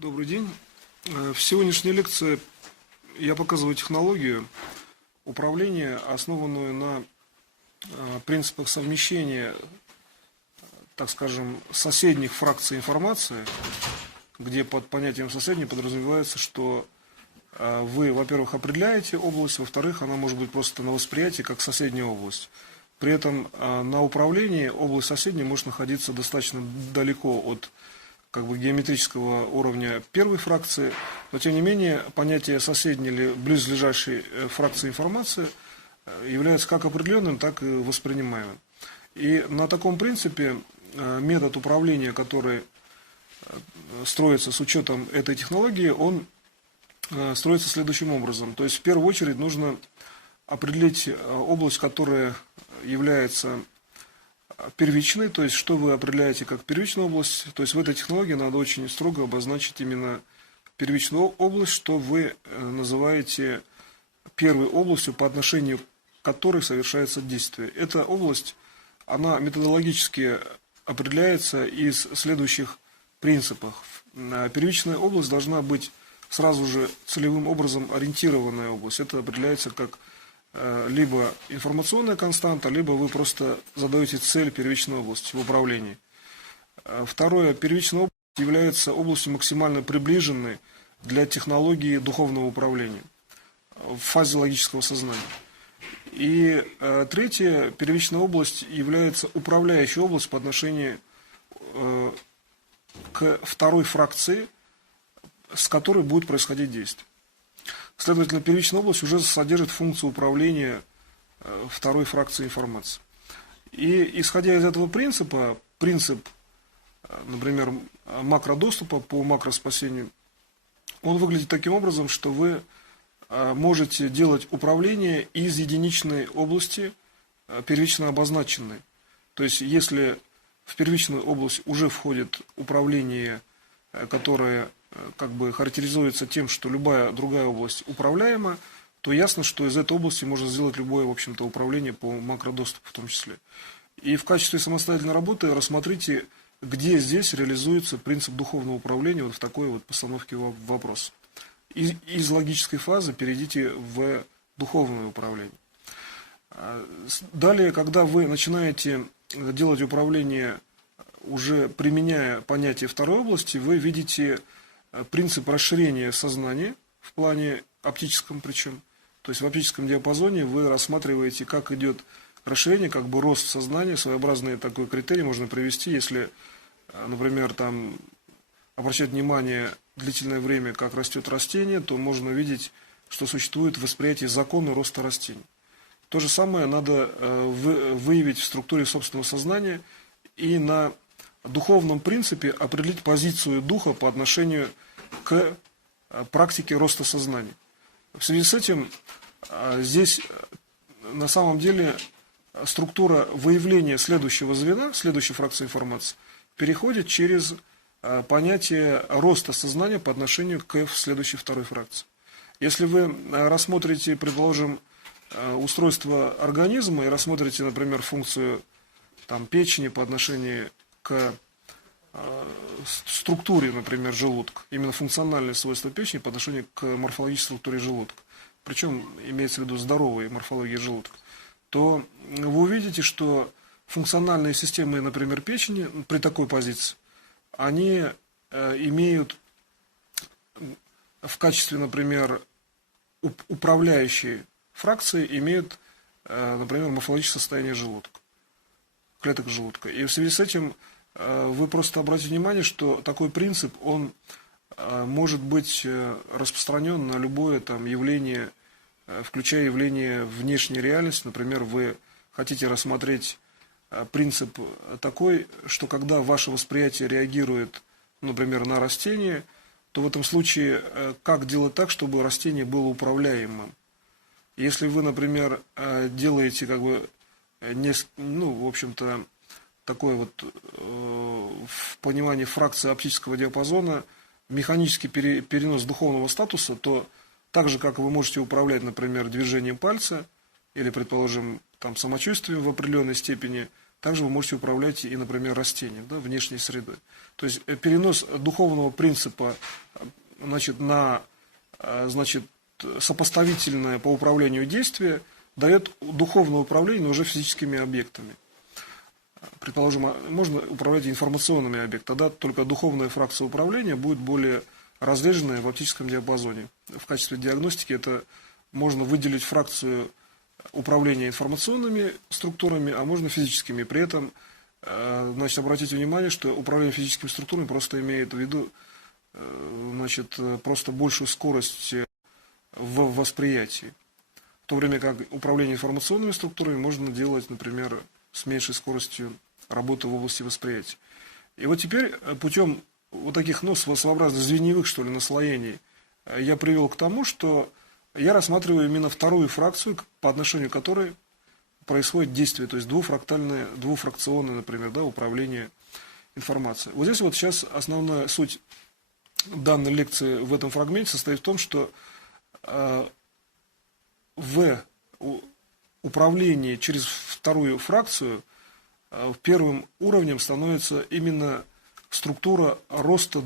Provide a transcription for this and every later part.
Добрый день. В сегодняшней лекции я показываю технологию управления, основанную на принципах совмещения, так скажем, соседних фракций информации, где под понятием соседней подразумевается, что вы, во-первых, определяете область, во-вторых, она может быть просто на восприятии как соседняя область. При этом на управлении область соседней может находиться достаточно далеко от геометрического уровня первой фракции, но тем не менее понятие соседней или близлежащей фракции информации является как определенным, так и воспринимаемым. И на таком принципе метод управления, который строится с учетом этой технологии, он строится следующим образом. То есть в первую очередь нужно определить область, которая является первичной, то есть что вы определяете как первичную область. То есть в этой технологии надо очень строго обозначить именно первичную область, что вы называете первой областью, по отношению к которой совершается действие. Эта область, она методологически определяется из следующих принципов. Первичная область должна быть сразу же целевым образом ориентированная область. Это определяется как либо информационная константа, либо вы просто задаете цель первичной области в управлении. Второе, первичная область является областью максимально приближенной для технологии духовного управления в фазе логического сознания. И третье, первичная область является управляющей областью по отношению к второй фракции, с которой будет происходить действие. Следовательно, первичная область уже содержит функцию управления второй фракцией информации. И исходя из этого принципа, принцип, например, макродоступа по макроспасению, он выглядит таким образом, что вы можете делать управление из единичной области, первично обозначенной. То есть, если в первичную область уже входит управление, которое характеризуется тем, что любая другая область управляема, то ясно, что из этой области можно сделать любое, в общем-то, управление по макродоступу в том числе. И в качестве самостоятельной работы рассмотрите, где здесь реализуется принцип духовного управления вот в такой вот постановке вопроса. Из логической фазы перейдите в духовное управление. Далее, когда вы начинаете делать управление, уже применяя понятие второй области, вы видите принцип расширения сознания в плане оптическом причем. То есть в оптическом диапазоне вы рассматриваете, как идет расширение, рост сознания. Своеобразный такой критерий можно привести, если, например, обращать внимание длительное время, как растет растение, то можно видеть, что существует восприятие закона роста растений. То же самое надо выявить в структуре собственного сознания и на духовном принципе определить позицию духа по отношению к практике роста сознания. В связи с этим здесь на самом деле структура выявления следующего звена, следующей фракции информации, переходит через понятие роста сознания по отношению к следующей второй фракции. Если вы рассмотрите, предположим, устройство организма и рассмотрите, например, функцию печени по отношению к структуре, например, желудка, именно функциональные свойства печени по отношению к морфологической структуре желудка, причем имеется в виду здоровая морфология желудка, то вы увидите, что функциональные системы, например, печени при такой позиции, они имеют в качестве, например, управляющей фракции, имеют, например, морфологическое состояние желудка, клеток желудка. И в связи с этим вы просто обратите внимание, что такой принцип, он может быть распространен на любое явление, включая явление внешней реальности. Например, вы хотите рассмотреть принцип такой, что когда ваше восприятие реагирует, например, на растение, то в этом случае как делать так, чтобы растение было управляемым? Если вы, например, делаете в общем-то, такой в понимании фракции оптического диапазона механический перенос духовного статуса, то так же, как вы можете управлять, например, движением пальца или, предположим, самочувствием в определенной степени, также вы можете управлять и, например, растением, да, внешней средой. То есть перенос духовного принципа, значит, на, значит, сопоставительное по управлению действие дает духовное управление, но уже физическими объектами. Предположим, можно управлять информационными объектами, тогда только духовная фракция управления будет более разреженная в оптическом диапазоне. В качестве диагностики это можно выделить фракцию управления информационными структурами, а можно физическими. При этом, значит, обратите внимание, что управление физическими структурами просто имеет в виду, значит, просто большую скорость в восприятии. В то время как управление информационными структурами можно делать, например, с меньшей скоростью работы в области восприятия. И вот теперь путем вот таких, ну, своеобразных звеньевых, что ли, наслоений я привел к тому, что я рассматриваю именно вторую фракцию, по отношению к которой происходит действие, то есть двуфракционное, например, да, управление информацией. Вот здесь вот сейчас основная суть данной лекции в этом фрагменте состоит в том, что в управлении через вторую фракцию первым уровнем становится именно структура роста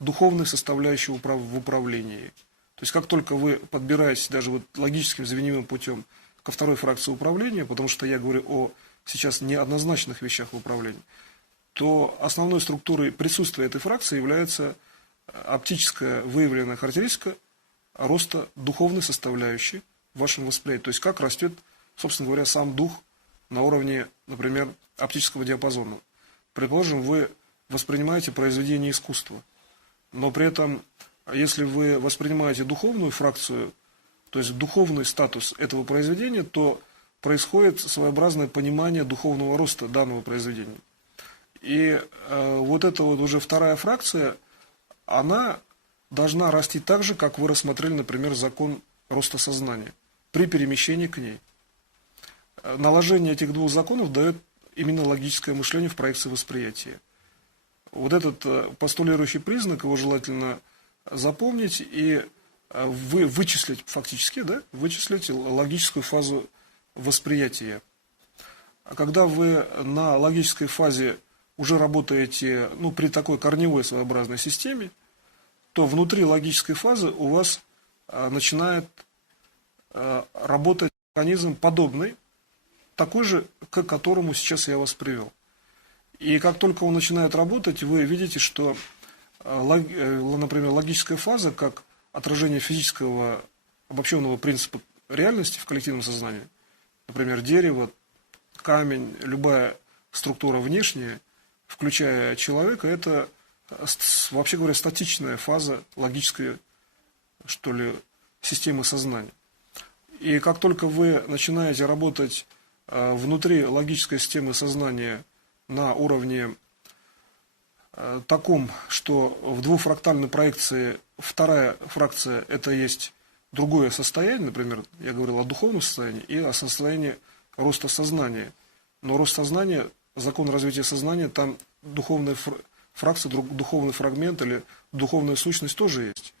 духовной составляющей в управлении. То есть как только вы подбираетесь даже вот логическим звеньевым путем ко второй фракции управления, потому что я говорю о сейчас неоднозначных вещах в управлении, то основной структурой присутствия этой фракции является оптическая выявленная характеристика роста духовной составляющей в вашем восприятии. То есть как растет, собственно говоря, сам дух на уровне, например, оптического диапазона. Предположим, вы воспринимаете произведение искусства, но при этом, если вы воспринимаете духовную фракцию, то есть духовный статус этого произведения, то происходит своеобразное понимание духовного роста данного произведения. И вот эта вот уже вторая фракция, она должна расти так же, как вы рассмотрели, например, закон роста сознания при перемещении к ней. Наложение этих двух законов дает именно логическое мышление в проекции восприятия. Вот этот постулирующий признак, его желательно запомнить и вычислить фактически, да, вычислить логическую фазу восприятия. А когда вы на логической фазе уже работаете, ну, при такой корневой своеобразной системе, то внутри логической фазы у вас начинает работать механизм подобный, такой же, к которому сейчас я вас привел. И как только он начинает работать, вы видите, что, например, логическая фаза, как отражение физического обобщенного принципа реальности в коллективном сознании, например, дерево, камень, любая структура внешняя, включая человека, это, вообще говоря, статичная фаза логической, что ли, системы сознания. И как только вы начинаете работать внутри логической системы сознания на уровне таком, что в двуфрактальной проекции вторая фракция – это есть другое состояние, например, я говорил о духовном состоянии и о состоянии роста сознания. Но рост сознания, закон развития сознания, там духовная фракция, духовный фрагмент или духовная сущность тоже есть.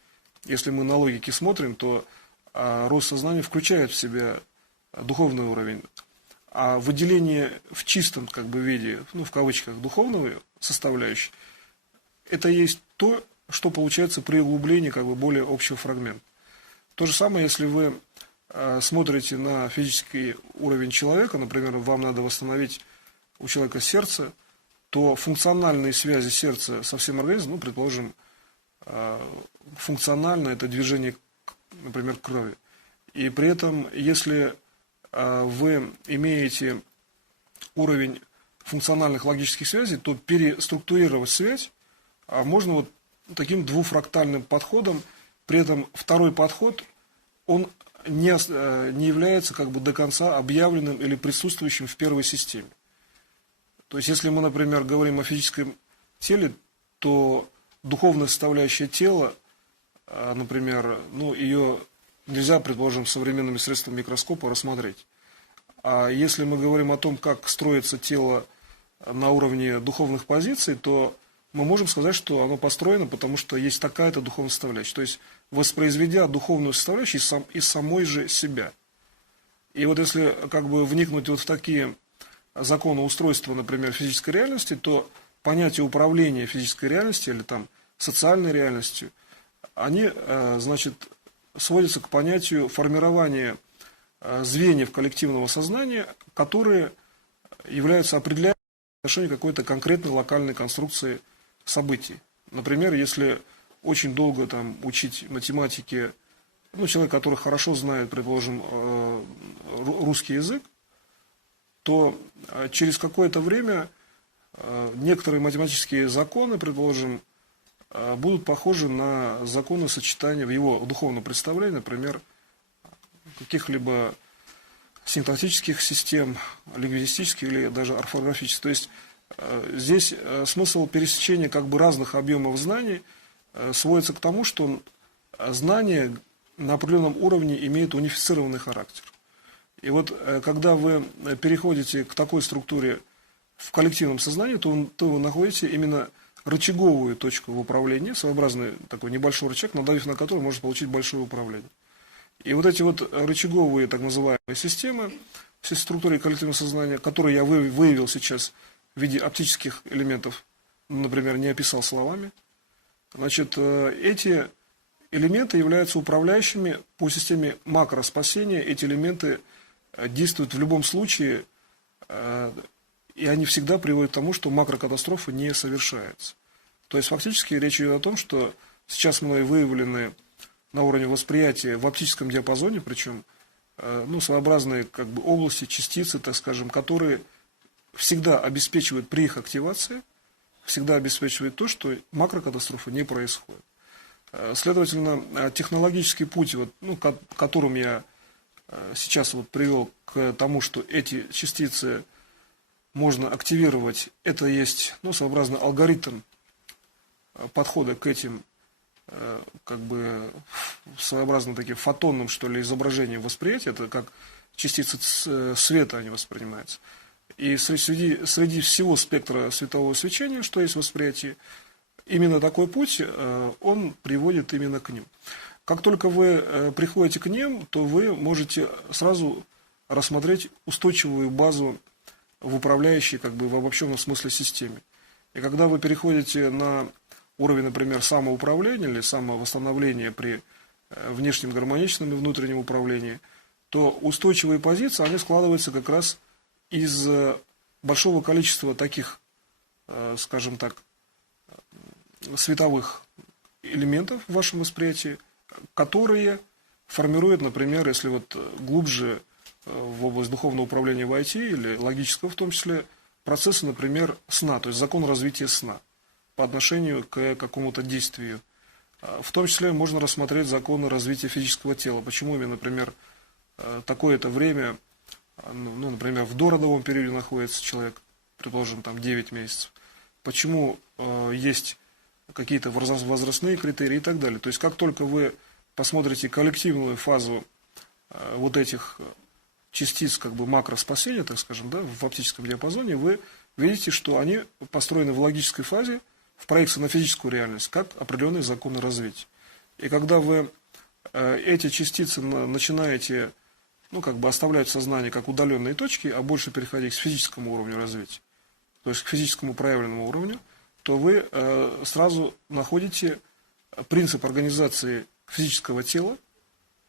Если мы на логике смотрим, то рост сознания включает в себя духовный уровень. А выделение в чистом как бы виде, ну, в кавычках, духовного составляющей, это есть то, что получается при углублении как бы более общего фрагмента. То же самое, если вы смотрите на физический уровень человека, например, вам надо восстановить у человека сердце, то функциональные связи сердца со всем организмом, ну, предположим, функционально это движение, например, крови. И при этом, если вы имеете уровень функциональных логических связей, то переструктурировать связь можно вот таким двуфрактальным подходом. При этом второй подход, он не является как бы до конца объявленным или присутствующим в первой системе. То есть, если мы, например, говорим о физическом теле, то духовная составляющая тела, например, ну, ее нельзя, предположим, современными средствами микроскопа рассмотреть. А если мы говорим о том, как строится тело на уровне духовных позиций, то мы можем сказать, что оно построено, потому что есть такая-то духовная составляющая. То есть, воспроизведя духовную составляющую из самой же себя. И вот если как бы вникнуть вот в такие закона устройства, например, физической реальности, то понятие управления физической реальностью или там социальной реальностью, они, значит, сводятся к понятию формирования звеньев коллективного сознания, которые являются определяющими в отношении какой-то конкретной локальной конструкции событий. Например, если очень долго там учить математике, ну, человек, который хорошо знает, предположим, русский язык, то через какое-то время некоторые математические законы, предположим, будут похожи на законы сочетания в его духовном представлении, например, каких-либо синтаксических систем, лингвистических или даже орфографических. То есть здесь смысл пересечения как бы разных объемов знаний сводится к тому, что знание на определенном уровне имеет унифицированный характер. И вот когда вы переходите к такой структуре в коллективном сознании, то вы находите именно рычаговую точку в управлении, своеобразный такой небольшой рычаг, надавив на который можно получить большое управление. И вот эти вот рычаговые, так называемые системы в структуре коллективного сознания, которые я выявил сейчас в виде оптических элементов, например, не описал словами, значит, эти элементы являются управляющими по системе макроспасения. Эти элементы действуют в любом случае, и они всегда приводят к тому, что макрокатастрофа не совершается. То есть фактически речь идет о том, что сейчас мной выявлены на уровне восприятия в оптическом диапазоне, причем ну, своеобразные как бы области, частицы, так скажем, которые всегда обеспечивают при их активации, всегда обеспечивают то, что макрокатастрофа не происходит. Следовательно, технологический путь, вот, ну, которым я сейчас вот привел к тому, что эти частицы можно активировать, это есть, ну, своеобразный алгоритм подхода к этим как бы своеобразно таким фотонным, что ли, изображением восприятия. Это как частицы света они воспринимаются. И среди всего спектра светового свечения, что есть в восприятии, именно такой путь, он приводит именно к ним. Как только вы приходите к ним, то вы можете сразу рассмотреть устойчивую базу в управляющей, как бы в обобщенном смысле, системе. И когда вы переходите на уровень, например, самоуправления или самовосстановления при внешнем гармоничном и внутреннем управлении, то устойчивые позиции, они складываются как раз из большого количества таких, скажем так, световых элементов в вашем восприятии, которые формируют, например, если вот глубже в область духовного управления в IT или логического в том числе, процессы, например, сна, то есть закон развития сна по отношению к какому-то действию. В том числе можно рассмотреть законы развития физического тела. Почему именно, например, такое-то время, ну, например, в дородовом периоде находится человек, предположим, там 9 месяцев. Почему есть какие-то возрастные критерии и так далее. То есть, как только вы посмотрите коллективную фазу вот этих частиц как бы макроспасения, так скажем, да, в оптическом диапазоне, вы видите, что они построены в логической фазе, в проекции на физическую реальность, как определенные законы развития. И когда вы эти частицы начинаете, ну, как бы оставлять в сознании как удаленные точки, а больше переходить к физическому уровню развития, то есть к физическому проявленному уровню, то вы сразу находите принцип организации физического тела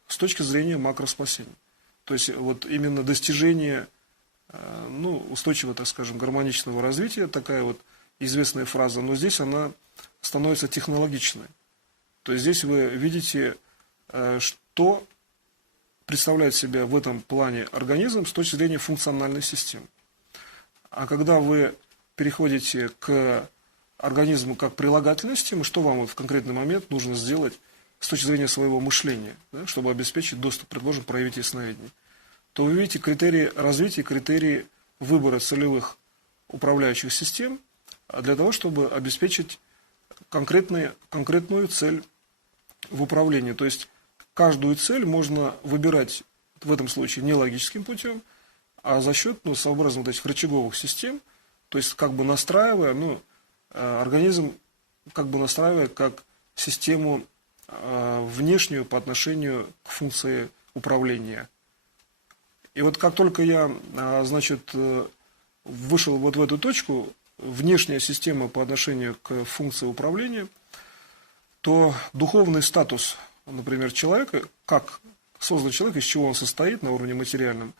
с точки зрения макроспасения. То есть вот именно достижение, ну, устойчивого, так скажем, гармоничного развития, такая вот известная фраза, но здесь она становится технологичной. То есть здесь вы видите, что представляет себя в этом плане организм с точки зрения функциональной системы. А когда вы переходите к организму как прилагательной системе, что вам в конкретный момент нужно сделать с точки зрения своего мышления, да, чтобы обеспечить доступ, предложим, проявить ясновидение, то вы видите критерии развития, критерии выбора целевых управляющих систем для того, чтобы обеспечить конкретную цель в управлении. То есть каждую цель можно выбирать в этом случае не логическим путем, а за счет, ну, сообразно вот этих рычаговых систем, то есть как бы настраивая, ну, организм как бы настраивая как систему внешнюю по отношению к функции управления. И вот как только я, значит, вышел вот в эту точку, внешняя система по отношению к функции управления, то духовный статус, например, человека, как создан человек, из чего он состоит на уровне материальном,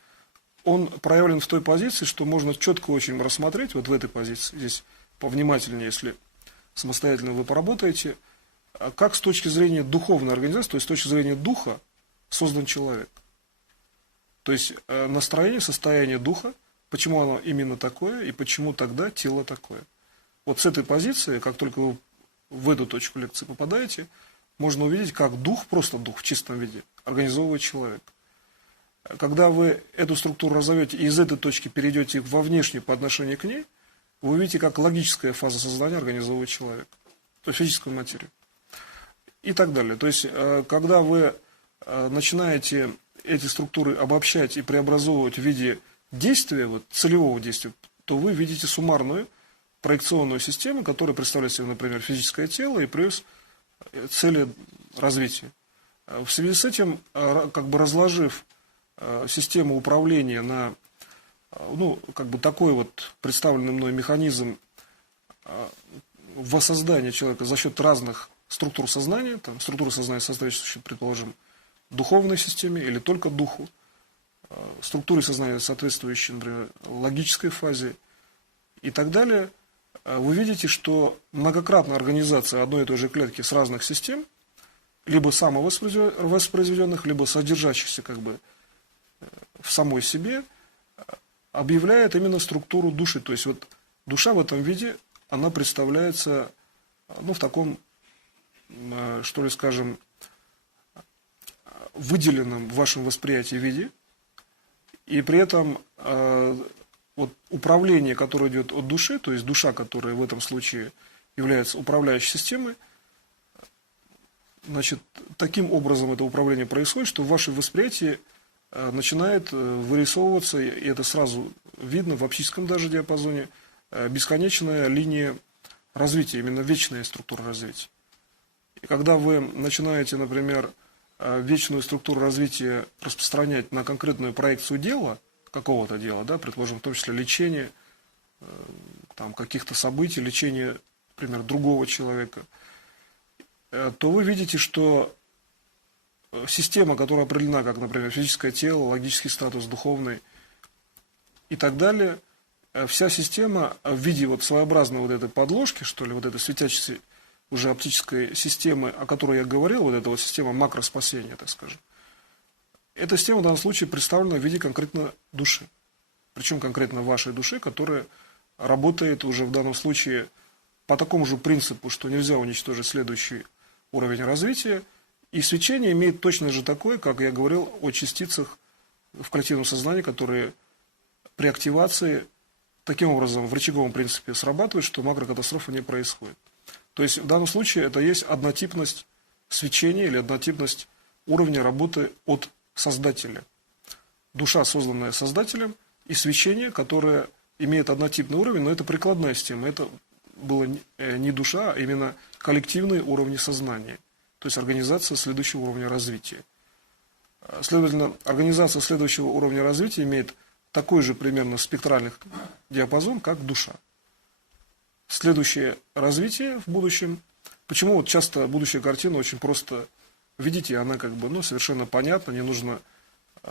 он проявлен в той позиции, что можно четко очень рассмотреть, вот в этой позиции, здесь повнимательнее, если самостоятельно вы поработаете, как с точки зрения духовной организации, то есть с точки зрения духа, создан человек. То есть настроение, состояние духа, почему оно именно такое и почему тогда тело такое. Вот с этой позиции, как только вы в эту точку лекции попадаете, можно увидеть, как дух, просто дух в чистом виде, организовывает человек. Когда вы эту структуру разовьете и из этой точки перейдете во внешнюю по отношению к ней, вы увидите, как логическая фаза сознания организовывает человека, то есть физическую материю. И так далее. То есть, когда вы начинаете эти структуры обобщать и преобразовывать в виде действия, вот, целевого действия, то вы видите суммарную проекционную систему, которая представляет себе, например, физическое тело и плюс цели развития. В связи с этим, как бы разложив систему управления на, ну, как бы такой вот представленный мной механизм воссоздания человека за счет разных структур сознания, там, структуры сознания, соответствующие, предположим, духовной системе или только духу, структуре сознания, соответствующей, например, логической фазе и так далее, вы видите, что многократная организация одной и той же клетки с разных систем, либо самовоспроизведенных, либо содержащихся как бы в самой себе, объявляет именно структуру души. То есть вот душа в этом виде, она представляется, ну, в таком, что ли, скажем, выделенном в вашем восприятии виде, и при этом вот управление, которое идет от души, то есть душа, которая в этом случае является управляющей системой, значит, таким образом это управление происходит, что в вашем восприятии начинает вырисовываться, и это сразу видно в оптическом даже диапазоне, бесконечная линия развития, именно вечная структура развития. И когда вы начинаете, например, вечную структуру развития распространять на конкретную проекцию дела, какого-то дела, да, предположим, в том числе лечение там, каких-то событий, лечение, например, другого человека, то вы видите, что система, которая определена, как, например, физическое тело, логический статус, духовный и так далее, вся система в виде вот своеобразной вот этой подложки, что ли, вот этой светящейся уже оптической системы, о которой я говорил, вот эта вот система макроспасения, так скажем, эта система в данном случае представлена в виде конкретно души. Причем конкретно вашей души, которая работает уже в данном случае по такому же принципу, что нельзя уничтожить следующий уровень развития. И свечение имеет точно же такое, как я говорил о частицах в коллективном сознании, которые при активации таким образом в рычаговом принципе срабатывают, что макрокатастрофа не происходит. То есть в данном случае это есть однотипность свечения или однотипность уровня работы от Создателя. Душа, созданная Создателем, и свечение, которое имеет однотипный уровень, но это прикладная система. Это было не душа, а именно коллективные уровни сознания. То есть организация следующего уровня развития. Следовательно, организация следующего уровня развития имеет такой же примерно спектральный диапазон, как душа. Следующее развитие в будущем. Почему вот часто будущая картина очень просто, видите, она как бы, ну, совершенно понятна, не нужно,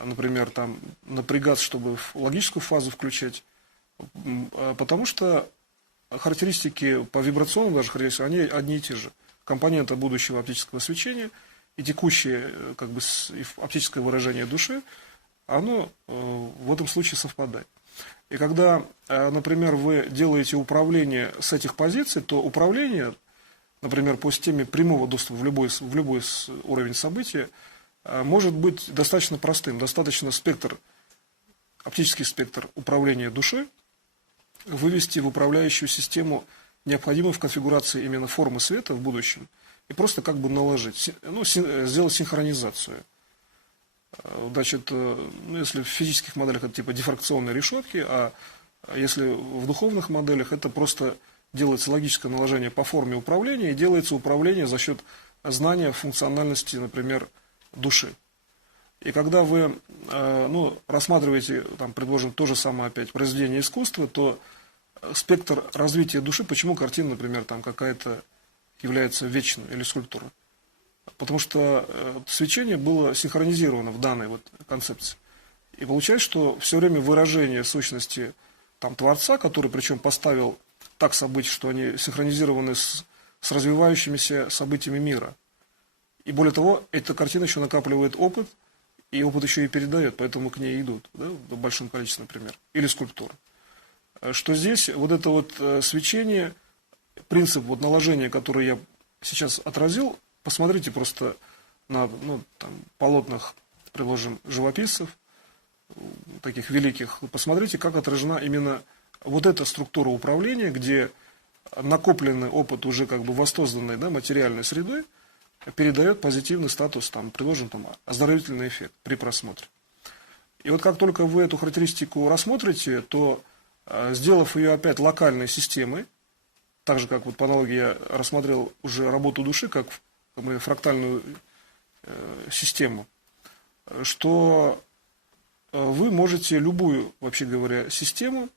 например, там напрягаться, чтобы в логическую фазу включать, потому что характеристики по вибрационным даже характеристикам, они одни и те же. Компоненты будущего оптического свечения и текущее как бы оптическое выражение души, оно в этом случае совпадает. И когда, например, вы делаете управление с этих позиций, то управление, например, по системе прямого доступа в любой уровень события, может быть достаточно простым. Достаточно оптический спектр управления душой вывести в управляющую систему, необходимую в конфигурации именно формы света в будущем, и просто как бы наложить, ну, сделать синхронизацию. Значит, ну, если в физических моделях это типа дифракционные решетки, а если в духовных моделях это просто делается логическое наложение по форме управления, и делается управление за счет знания функциональности, например, души. И когда вы рассматриваете, там, предложим то же самое опять произведение искусства, то спектр развития души, почему картина, например, там какая-то является вечной или скульптура? Потому что свечение было синхронизировано в данной вот концепции. И получается, что все время выражение сущности там, Творца, который причем поставил так события, что они синхронизированы с развивающимися событиями мира. И более того, эта картина еще накапливает опыт, и опыт еще и передает, поэтому к ней идут, да, в большом количестве, например, или скульптура. Что здесь вот это вот свечение, принцип вот наложения, который я сейчас отразил, посмотрите просто на полотнах, предложим, живописцев, таких великих, посмотрите, как отражена именно вот эта структура управления, где накопленный опыт уже как бы воссозданной, да, материальной средой передает позитивный статус, там, предложим, там, оздоровительный эффект при просмотре. И вот как только вы эту характеристику рассмотрите, то, сделав ее опять локальной системой, так же, как вот по аналогии я рассмотрел уже работу души, как фрактальную систему, что вы можете любую, вообще говоря, систему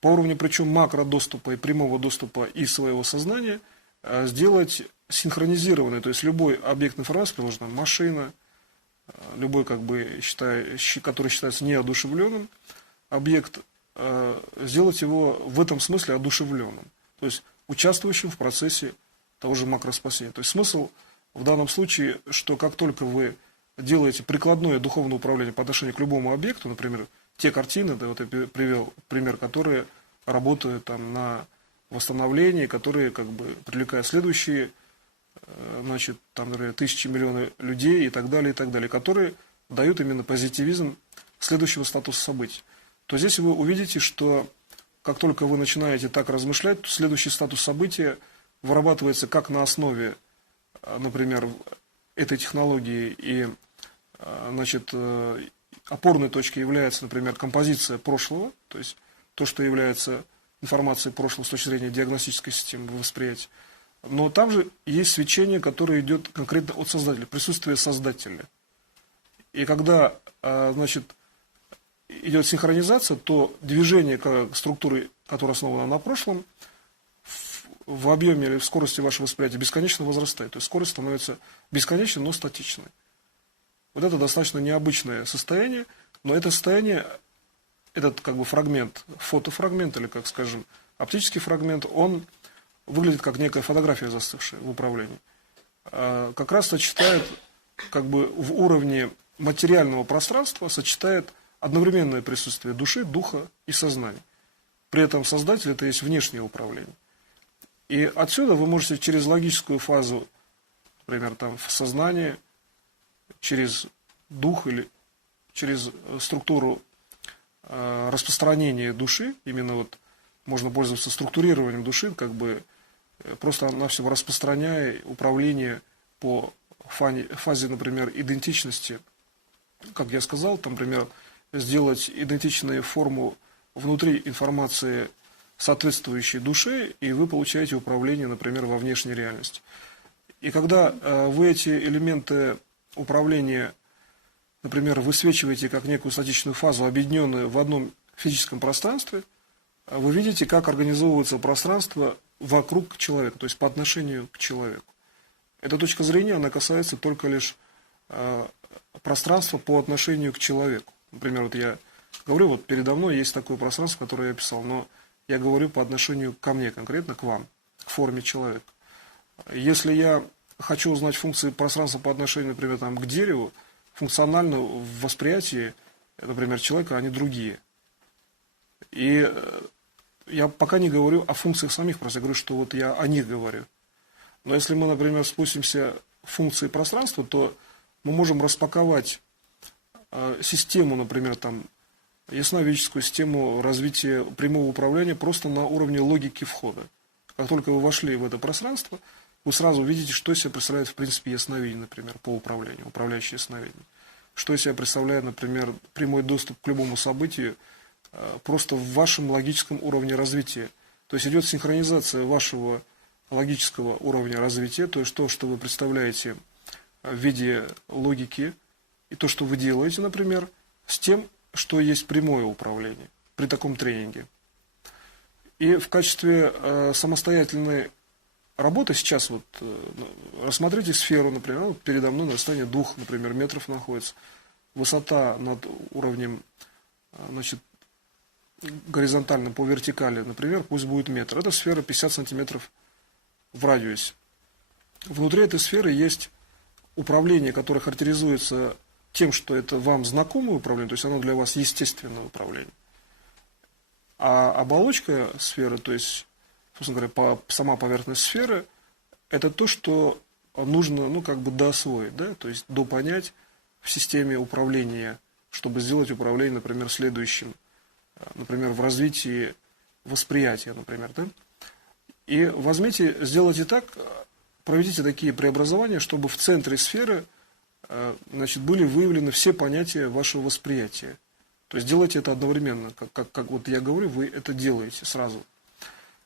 по уровню, причем макродоступа и прямого доступа и своего сознания, сделать синхронизированной, то есть любой объект информации, предложим, машина, любой, как бы, который считается неодушевленным объект, сделать его в этом смысле одушевленным, то есть участвующим в процессе того же макроспасения. То есть смысл в данном случае, что как только вы делаете прикладное духовное управление по отношению к любому объекту, например, те картины, да, вот я привел пример, которые работают там на восстановлении, которые как бы привлекают следующие, значит, там, например, тысячи, миллионы людей и так далее, которые дают именно позитивизм следующего статуса событий. То здесь вы увидите, что как только вы начинаете так размышлять, то следующий статус события вырабатывается как на основе, например, этой технологии, и, значит, опорной точкой является, например, композиция прошлого, то есть то, что является информацией прошлого с точки зрения диагностической системы восприятия. Но там же есть свечение, которое идет конкретно от создателя, присутствие создателя. И когда, значит, идет синхронизация, то движение структуры, которая основана на прошлом, в объеме или в скорости вашего восприятия бесконечно возрастает. То есть скорость становится бесконечной, но статичной. Вот это достаточно необычное состояние, но это состояние, этот как бы фрагмент, фотофрагмент или, как скажем, оптический фрагмент, он выглядит как некая фотография, застывшая в управлении. Как раз сочетает, как бы в уровне материального пространства, сочетает одновременное присутствие души, духа и сознания. При этом создатель – это есть внешнее управление. И отсюда вы можете через логическую фазу, например, там, в сознании, через дух или через структуру распространения души, именно вот можно пользоваться структурированием души, как бы просто-навсего распространяя управление по фазе, например, идентичности, как я сказал, там, например, сделать идентичную форму внутри информации, соответствующей душе, и вы получаете управление, например, во внешней реальности. И когда вы эти элементы управления, например, высвечиваете как некую статичную фазу, объединенную в одном физическом пространстве, вы видите, как организовывается пространство вокруг человека, то есть по отношению к человеку. Эта точка зрения, она касается только лишь пространства по отношению к человеку. Например, вот я говорю, вот передо мной есть такое пространство, которое я описал, но я говорю по отношению ко мне, конкретно к вам, к форме человека. Если я хочу узнать функции пространства по отношению, например, там, к дереву, функционально в восприятии, например, человека, они другие. И я пока не говорю о функциях самих, просто я говорю, что вот я о них говорю. Но если мы, например, спустимся в функции пространства, то мы можем распаковать систему, например, там, ясновидческую систему развития прямого управления просто на уровне логики входа. Как только вы вошли в это пространство, вы сразу видите, что из себя представляет, в принципе, ясновидение, например, по управлению, управляющее ясновидение. Что из себя представляет, например, прямой доступ к любому событию просто в вашем логическом уровне развития. То есть идет синхронизация вашего логического уровня развития, то есть то, что вы представляете в виде логики, и то, что вы делаете, например, с тем, что есть прямое управление при таком тренинге. И в качестве самостоятельной работы сейчас вот рассмотрите сферу, например, вот передо мной на расстоянии 2, например, метров находится. Высота над уровнем, значит, горизонтально по вертикали, например, пусть будет метр. Это сфера 50 сантиметров в радиусе. Внутри этой сферы есть управление, которое характеризуется тем, что это вам знакомое управление, то есть оно для вас естественное управление. А оболочка сферы, то есть, собственно говоря, сама поверхность сферы, это то, что нужно, ну, как бы доосвоить, да, то есть допонять в системе управления, чтобы сделать управление, например, следующим, например, в развитии восприятия, например, да. И возьмите, сделайте так, проведите такие преобразования, чтобы в центре сферы, значит, были выявлены все понятия вашего восприятия. То есть делайте это одновременно, как вот я говорю, вы это делаете сразу.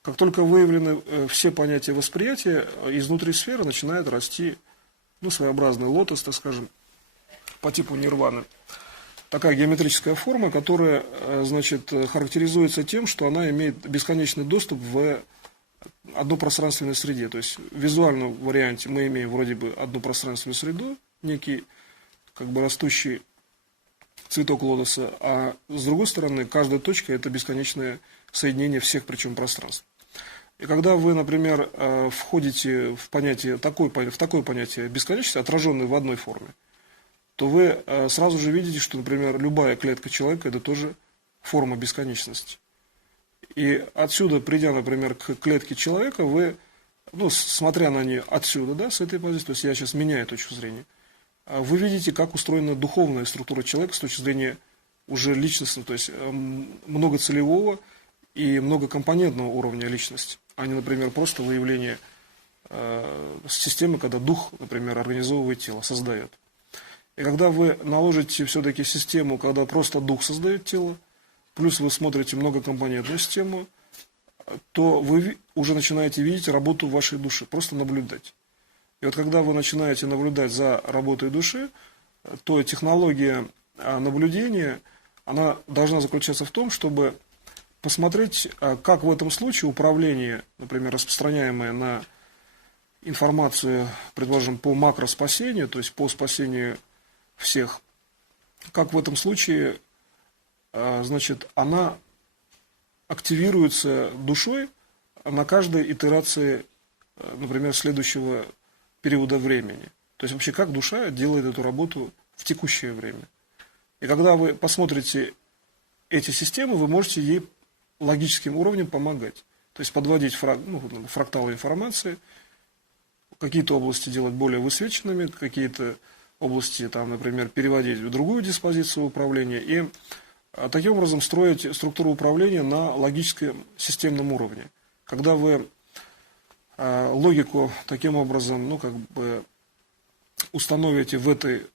Как только выявлены все понятия восприятия, изнутри сферы начинает расти, ну, своеобразный лотос, так скажем, по типу нирваны. Такая геометрическая форма, которая, значит, характеризуется тем, что она имеет бесконечный доступ в одну пространственную среде. То есть в визуальном варианте мы имеем вроде бы одну пространственную среду, некий, как бы, растущий цветок лотоса, а с другой стороны, каждая точка – это бесконечное соединение всех, причем пространств. И когда вы, например, входите в понятие, в такое понятие бесконечности, отраженное в одной форме, то вы сразу же видите, что, например, любая клетка человека – это тоже форма бесконечности. И отсюда, придя, например, к клетке человека, вы, ну, смотря на нее отсюда, да, с этой позиции, то есть я сейчас меняю точку зрения, вы видите, как устроена духовная структура человека с точки зрения уже личностного, то есть многоцелевого и многокомпонентного уровня личности, а не, например, просто выявление системы, когда дух, например, организовывает тело, создает. И когда вы наложите все-таки систему, когда просто дух создает тело, плюс вы смотрите многокомпонентную систему, то вы уже начинаете видеть работу вашей души, просто наблюдать. И вот когда вы начинаете наблюдать за работой души, то технология наблюдения, она должна заключаться в том, чтобы посмотреть, как в этом случае управление, например, распространяемое на информацию, предположим, по макроспасению, то есть по спасению всех, как в этом случае, значит, она активируется душой на каждой итерации, например, следующего периода времени. То есть вообще как душа делает эту работу в текущее время. И когда вы посмотрите эти системы, вы можете ей логическим уровнем помогать. То есть подводить фракталы информации, какие-то области делать более высвеченными, какие-то области, там, например, переводить в другую диспозицию управления и таким образом строить структуру управления на логическом системном уровне. Когда вы логику таким образом, ну, как бы установите в этой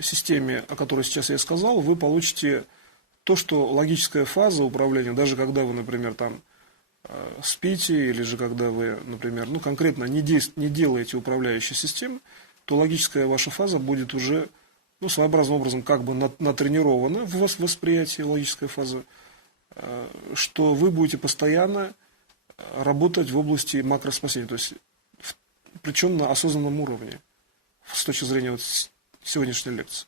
системе, о которой сейчас я сказал, вы получите то, что логическая фаза управления, даже когда вы, например, там спите, или же когда вы, например, ну, конкретно не делаете управляющей системы, то логическая ваша фаза будет уже, ну, своеобразным образом как бы натренирована в восприятии логической фазы, что вы будете постоянно работать в области макроспасения, то есть причем на осознанном уровне, с точки зрения вот сегодняшней лекции.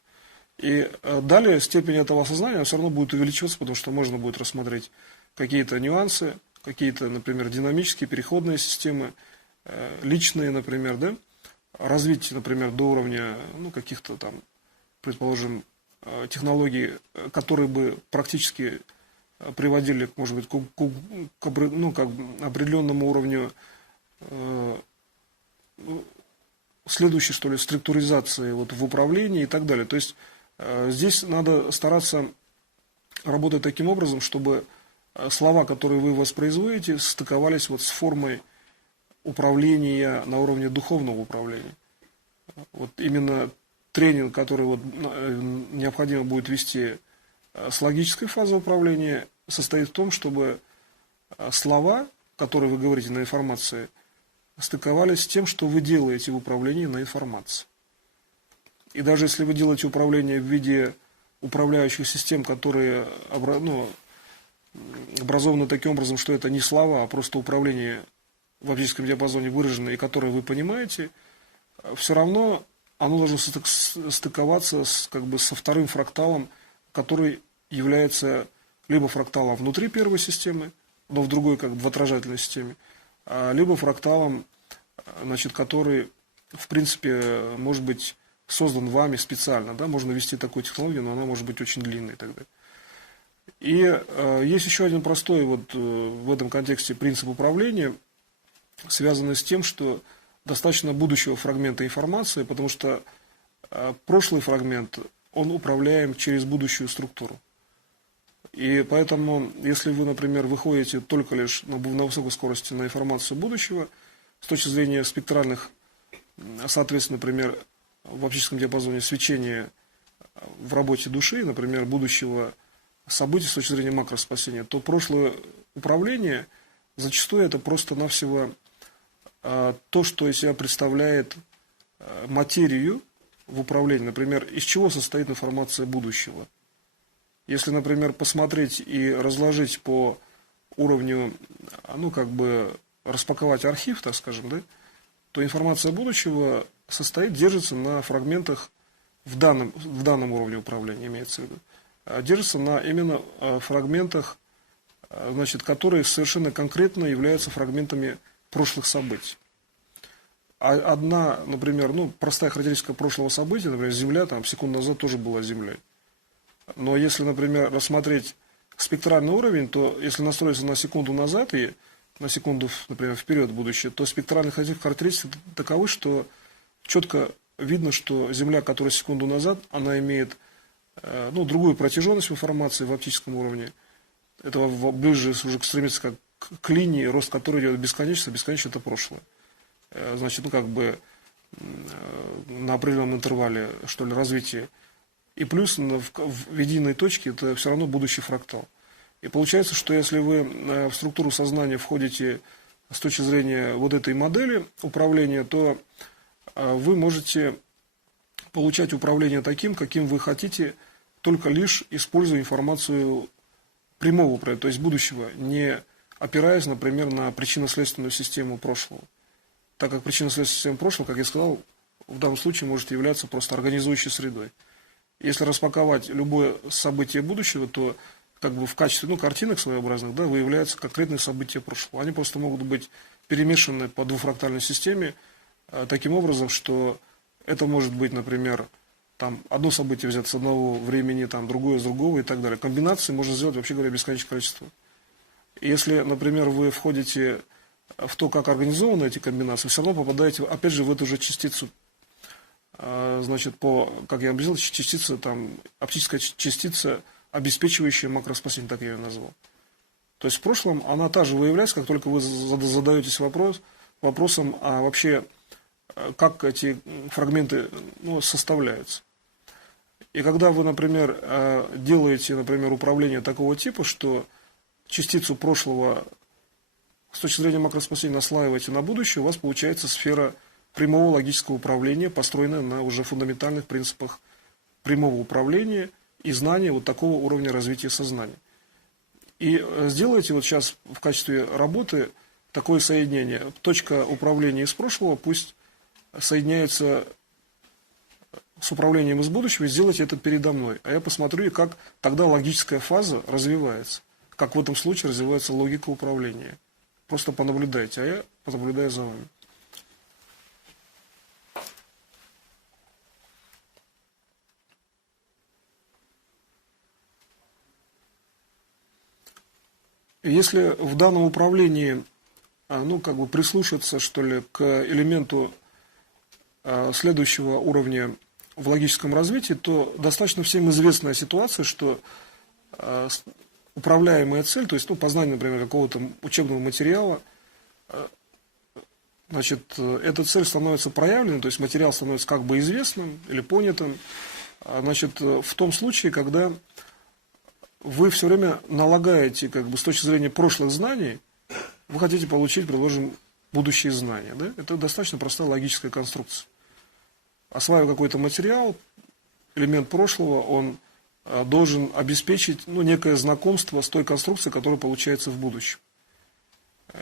И далее степень этого осознания все равно будет увеличиваться, потому что можно будет рассмотреть какие-то нюансы, какие-то, например, динамические переходные системы, личные, например, да, развить, например, до уровня, ну, каких-то там, предположим, технологий, которые бы практически приводили, может быть, к определенному уровню следующей, что ли, структуризации вот в управлении и так далее. То есть здесь надо стараться работать таким образом, чтобы слова, которые вы воспроизводите, стыковались вот с формой управления на уровне духовного управления. Вот именно тренинг, который вот необходимо будет вести с логической фазой управления, состоит в том, чтобы слова, которые вы говорите на информации, стыковались с тем, что вы делаете в управлении на информации. И даже если вы делаете управление в виде управляющих систем, которые образованы таким образом, что это не слова, а просто управление в оптическом диапазоне выраженное, и которые вы понимаете, все равно оно должно стыковаться со вторым фракталом, который является либо фракталом внутри первой системы, но в другой, в отражательной системе, либо фракталом, который, в принципе, может быть создан вами специально. Да? Можно ввести такую технологию, но она может быть очень длинной тогда. И есть еще один простой в этом контексте принцип управления, связанный с тем, что достаточно будущего фрагмента информации, потому что прошлый фрагмент, он управляем через будущую структуру. И поэтому, если вы, например, выходите только лишь на высокой скорости на информацию будущего, с точки зрения спектральных, соответственно, например, в оптическом диапазоне свечения в работе души, например, будущего события с точки зрения макроспасения, то прошлое управление зачастую это просто-навсего то, что из себя представляет материю в управлении. Например, из чего состоит информация будущего. Если, например, посмотреть и разложить по уровню, распаковать архив, так скажем, да, то информация будущего держится на фрагментах в данном уровне управления, имеется в виду. Держится на именно фрагментах, которые совершенно конкретно являются фрагментами прошлых событий. А одна, например, простая характеристика прошлого события, например, Земля секунду назад тоже была Землей. Но если, например, рассмотреть спектральный уровень, то если настроиться на секунду назад и на секунду, например, вперед в будущее, то спектральные характеристики таковы, что четко видно, что Земля, которая секунду назад, она имеет другую протяженность информации в оптическом уровне. Это ближе уже стремится к линии, рост которой идет бесконечно, бесконечно это прошлое. Значит, на определенном интервале, развития. И плюс в единой точке это все равно будущий фрактал. И получается, что если вы в структуру сознания входите с точки зрения этой модели управления, то вы можете получать управление таким, каким вы хотите, только лишь используя информацию прямого управления, то есть будущего, не опираясь, например, на причинно-следственную систему прошлого. Так как причинно-следственная система прошлого, как я сказал, в данном случае может являться просто организующей средой. Если распаковать любое событие будущего, то в качестве картинок своеобразных выявляются конкретные события прошлого. Они просто могут быть перемешаны по двуфрактальной системе таким образом, что это может быть, например, одно событие взято с одного времени, другое с другого и так далее. Комбинации можно сделать, вообще говоря, бесконечное количество. Если, например, вы входите в то, как организованы эти комбинации, вы все равно попадаете, опять же, в эту же частицу. Как я объяснил, частица, оптическая частица, обеспечивающая макроспасение, так я ее назвал. То есть в прошлом она также выявляется, как только вы задаетесь вопросом, а вообще, как эти фрагменты составляются. И когда вы, например, делаете, управление такого типа, что частицу прошлого с точки зрения макроспасения наслаиваете на будущее, у вас получается сфера прямого логического управления, построенная на уже фундаментальных принципах прямого управления и знания такого уровня развития сознания. И сделайте сейчас в качестве работы такое соединение. Точка управления из прошлого пусть соединяется с управлением из будущего, и сделайте это передо мной. А я посмотрю, как тогда логическая фаза развивается. Как в этом случае развивается логика управления. Просто понаблюдайте, а я понаблюдаю за вами. Если в данном управлении, прислушаться, к элементу следующего уровня в логическом развитии, то достаточно всем известная ситуация, что управляемая цель, то есть познание, например, какого-то учебного материала, эта цель становится проявленной, то есть материал становится известным или понятым, в том случае, когда вы все время налагаете, с точки зрения прошлых знаний, вы хотите получить, предположим, будущие знания. Да? Это достаточно простая логическая конструкция. осваивая какой-то материал, элемент прошлого, он должен обеспечить некое знакомство с той конструкцией, которая получается в будущем.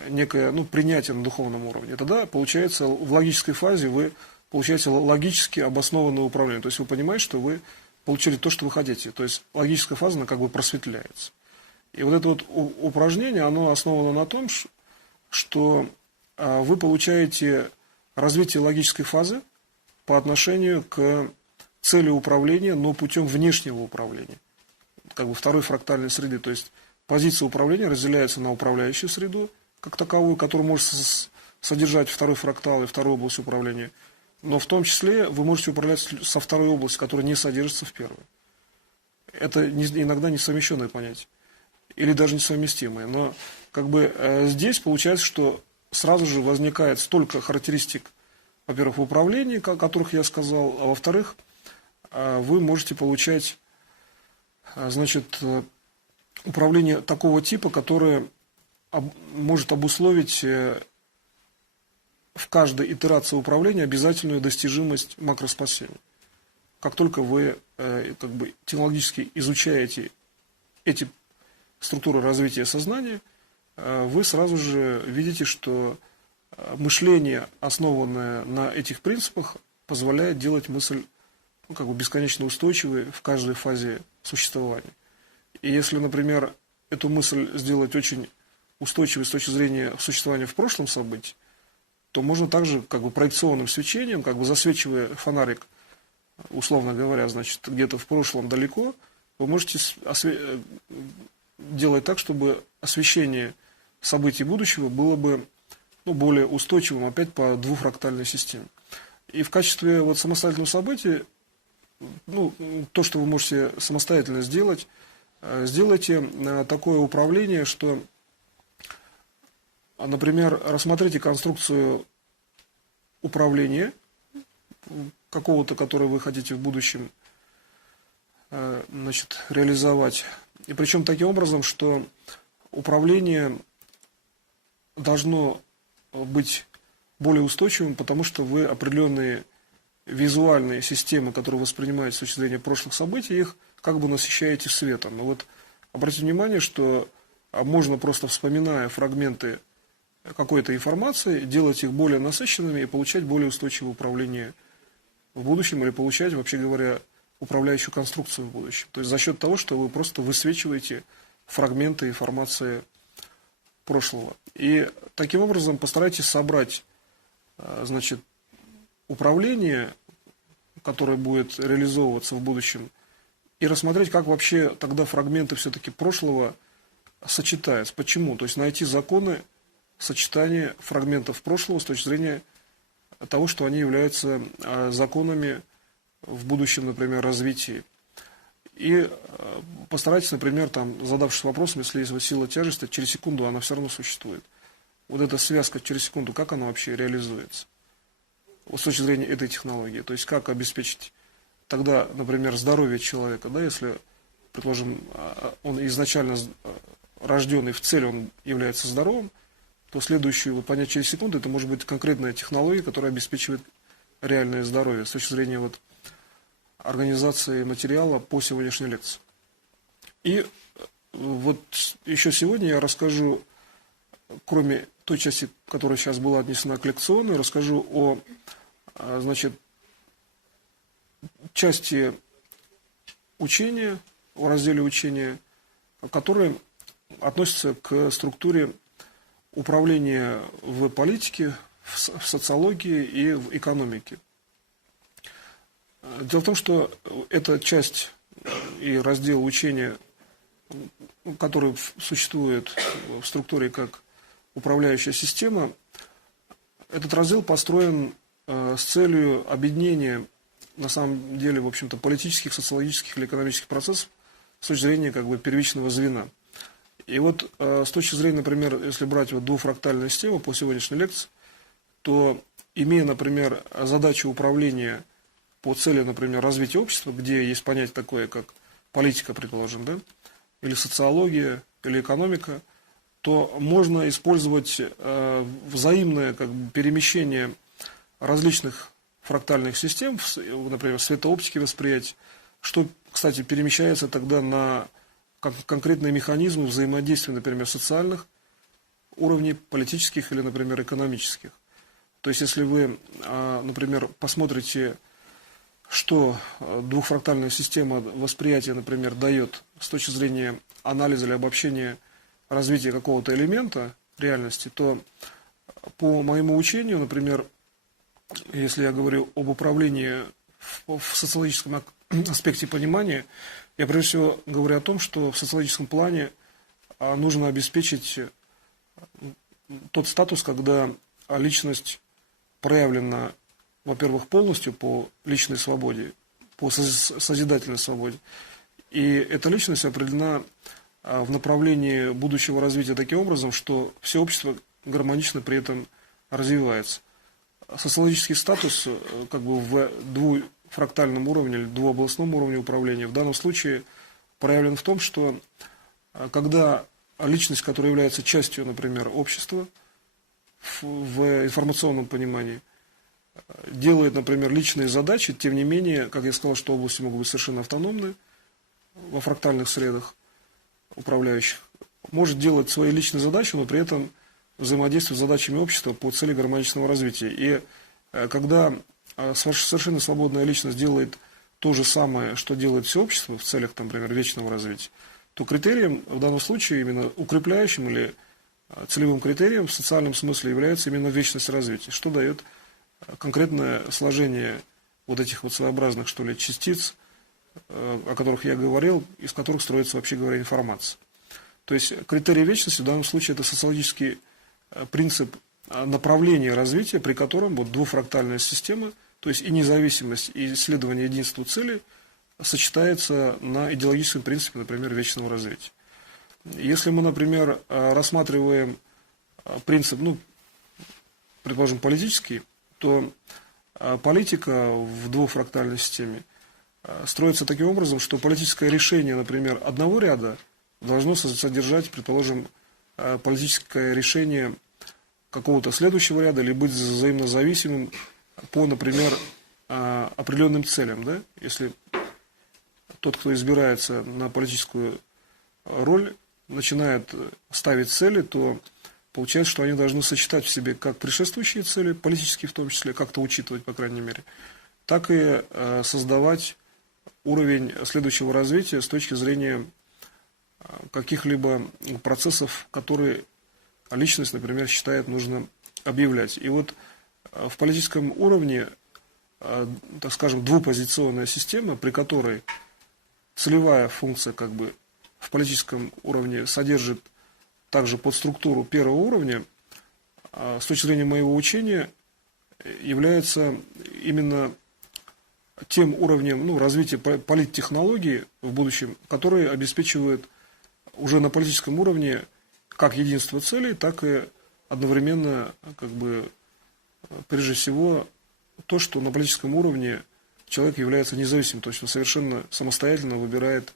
Некое принятие на духовном уровне. И тогда, получается, в логической фазе вы получаете логически обоснованное управление. То есть вы понимаете, что вы получили то, что вы хотите. То есть логическая фаза, она как бы просветляется. И вот это вот упражнение, оно основано на том, что вы получаете развитие логической фазы по отношению к цели управления, но путем внешнего управления. Как бы второй фрактальной среды. То есть позиция управления разделяется на управляющую среду, как таковую, которая может содержать второй фрактал и вторую область управления. Но в том числе вы можете управлять со второй области, которая не содержится в первой. Это иногда несовмещенное понятие. Или даже несовместимое. Но как бы здесь получается, что сразу же возникает столько характеристик, во-первых, в управлении, о которых я сказал, а во-вторых, вы можете получать, значит, управление такого типа, которое может обусловить в каждой итерации управления обязательную достижимость макроспасения. Как только вы как бы технологически изучаете эти структуры развития сознания, вы сразу же видите, что мышление, основанное на этих принципах, позволяет делать мысль как бы бесконечно устойчивой в каждой фазе существования. И если, например, эту мысль сделать очень устойчивой с точки зрения существования в прошлом событии, то можно также как бы проекционным свечением, как бы засвечивая фонарик, условно говоря, значит, где-то в прошлом далеко, вы можете делать так, чтобы освещение событий будущего было бы более устойчивым опять по двуфрактальной системе. И в качестве вот самостоятельного события, то, что вы можете самостоятельно сделать, сделайте такое управление, что, например, рассмотрите конструкцию управления какого-то, который вы хотите в будущем, значит, реализовать. И причем таким образом, что управление должно быть более устойчивым, потому что вы определенные визуальные системы, которые воспринимаете с точки зрения прошлых событий, их как бы насыщаете светом. Но вот обратите внимание, что можно просто, вспоминая фрагменты какой-то информации, делать их более насыщенными и получать более устойчивое управление в будущем, или получать, вообще говоря, управляющую конструкцию в будущем. То есть за счет того, что вы просто высвечиваете фрагменты информации прошлого. И таким образом постарайтесь собрать, значит, управление, которое будет реализовываться в будущем, и рассмотреть, как вообще тогда фрагменты все-таки прошлого сочетаются. Почему? То есть найти законы сочетания фрагментов прошлого с точки зрения того, что они являются законами в будущем, например, развитии. И постарайтесь, например, задавшись вопросом, если есть сила тяжести, через секунду она все равно существует. Вот эта связка через секунду, как она вообще реализуется? Вот с точки зрения этой технологии. То есть как обеспечить тогда, например, здоровье человека, да, если, предположим, он изначально рожденный в цель, он является здоровым, то следующую понять через секунду, это может быть конкретная технология, которая обеспечивает реальное здоровье с точки зрения вот организации материала по сегодняшней лекции. И вот еще сегодня я расскажу, кроме той части, которая сейчас была отнесена к лекционной, расскажу о, значит, части учения, о разделе учения, который относится к структуре управления в политике, в социологии и в экономике. Дело в том, что эта часть и раздел учения, который существует в структуре как управляющая система, этот раздел построен с целью объединения, на самом деле, в общем-то, политических, социологических или экономических процессов с точки зрения как бы первичного звена. И вот с точки зрения, например, если брать вот двуфрактальную систему по сегодняшней лекции, то, имея, например, задачу управления по цели, например, развития общества, где есть понятие такое, как политика, предположим, да, или социология, или экономика, то можно использовать взаимное как бы перемещение различных фрактальных систем, например, светооптики восприятия, что, кстати, перемещается тогда на конкретные механизмы взаимодействия, например, социальных уровней, политических или, например, экономических. То есть, если вы, например, посмотрите, что двухфрактальная система восприятия, например, дает с точки зрения анализа или обобщения развития какого-то элемента реальности, то по моему учению, например, если я говорю об управлении в социологическом аспекте понимания, я прежде всего говорю о том, что в социологическом плане нужно обеспечить тот статус, когда личность проявлена, во-первых, полностью по личной свободе, по созидательной свободе. И эта личность определена в направлении будущего развития таким образом, что все общество гармонично при этом развивается. Социологический статус как бы в двуфрактальном уровне или двуобластном уровне управления в данном случае проявлен в том, что когда личность, которая является частью, например, общества в информационном понимании, делает, например, личные задачи, тем не менее, как я сказал, что области могут быть совершенно автономны во фрактальных средах управляющих, может делать свои личные задачи, но при этом взаимодействовать с задачами общества по цели гармоничного развития. И когда совершенно свободная личность делает то же самое, что делает все общество в целях, например, вечного развития, то критерием в данном случае, именно укрепляющим или целевым критерием в социальном смысле является именно вечность развития, что дает конкретное сложение вот этих вот своеобразных, что ли, частиц, о которых я говорил, из которых строится, вообще говоря, информация. То есть критерий вечности в данном случае это социологический принцип направления развития, при котором вот двуфрактальная система, то есть и независимость, и исследование единства целей сочетается на идеологическом принципе, например, вечного развития. Если мы, например, рассматриваем принцип, предположим, политический, то политика в двуфрактальной системе строится таким образом, что политическое решение, например, одного ряда должно содержать, предположим, политическое решение какого-то следующего ряда или быть взаимно зависимым по, например, определенным целям. Да? Если тот, кто избирается на политическую роль, начинает ставить цели, то получается, что они должны сочетать в себе как предшествующие цели, политические в том числе, как-то учитывать, по крайней мере, так и создавать уровень следующего развития с точки зрения каких-либо процессов, которые личность, например, считает нужно объявлять. И вот в политическом уровне, так скажем, двупозиционная система, при которой целевая функция как бы в политическом уровне содержит также подструктуру первого уровня, с точки зрения моего учения, является именно тем уровнем развития политтехнологии в будущем, который обеспечивает уже на политическом уровне как единство целей, так и одновременно, как бы, прежде всего, то, что на политическом уровне человек является независимым, то есть он совершенно самостоятельно выбирает,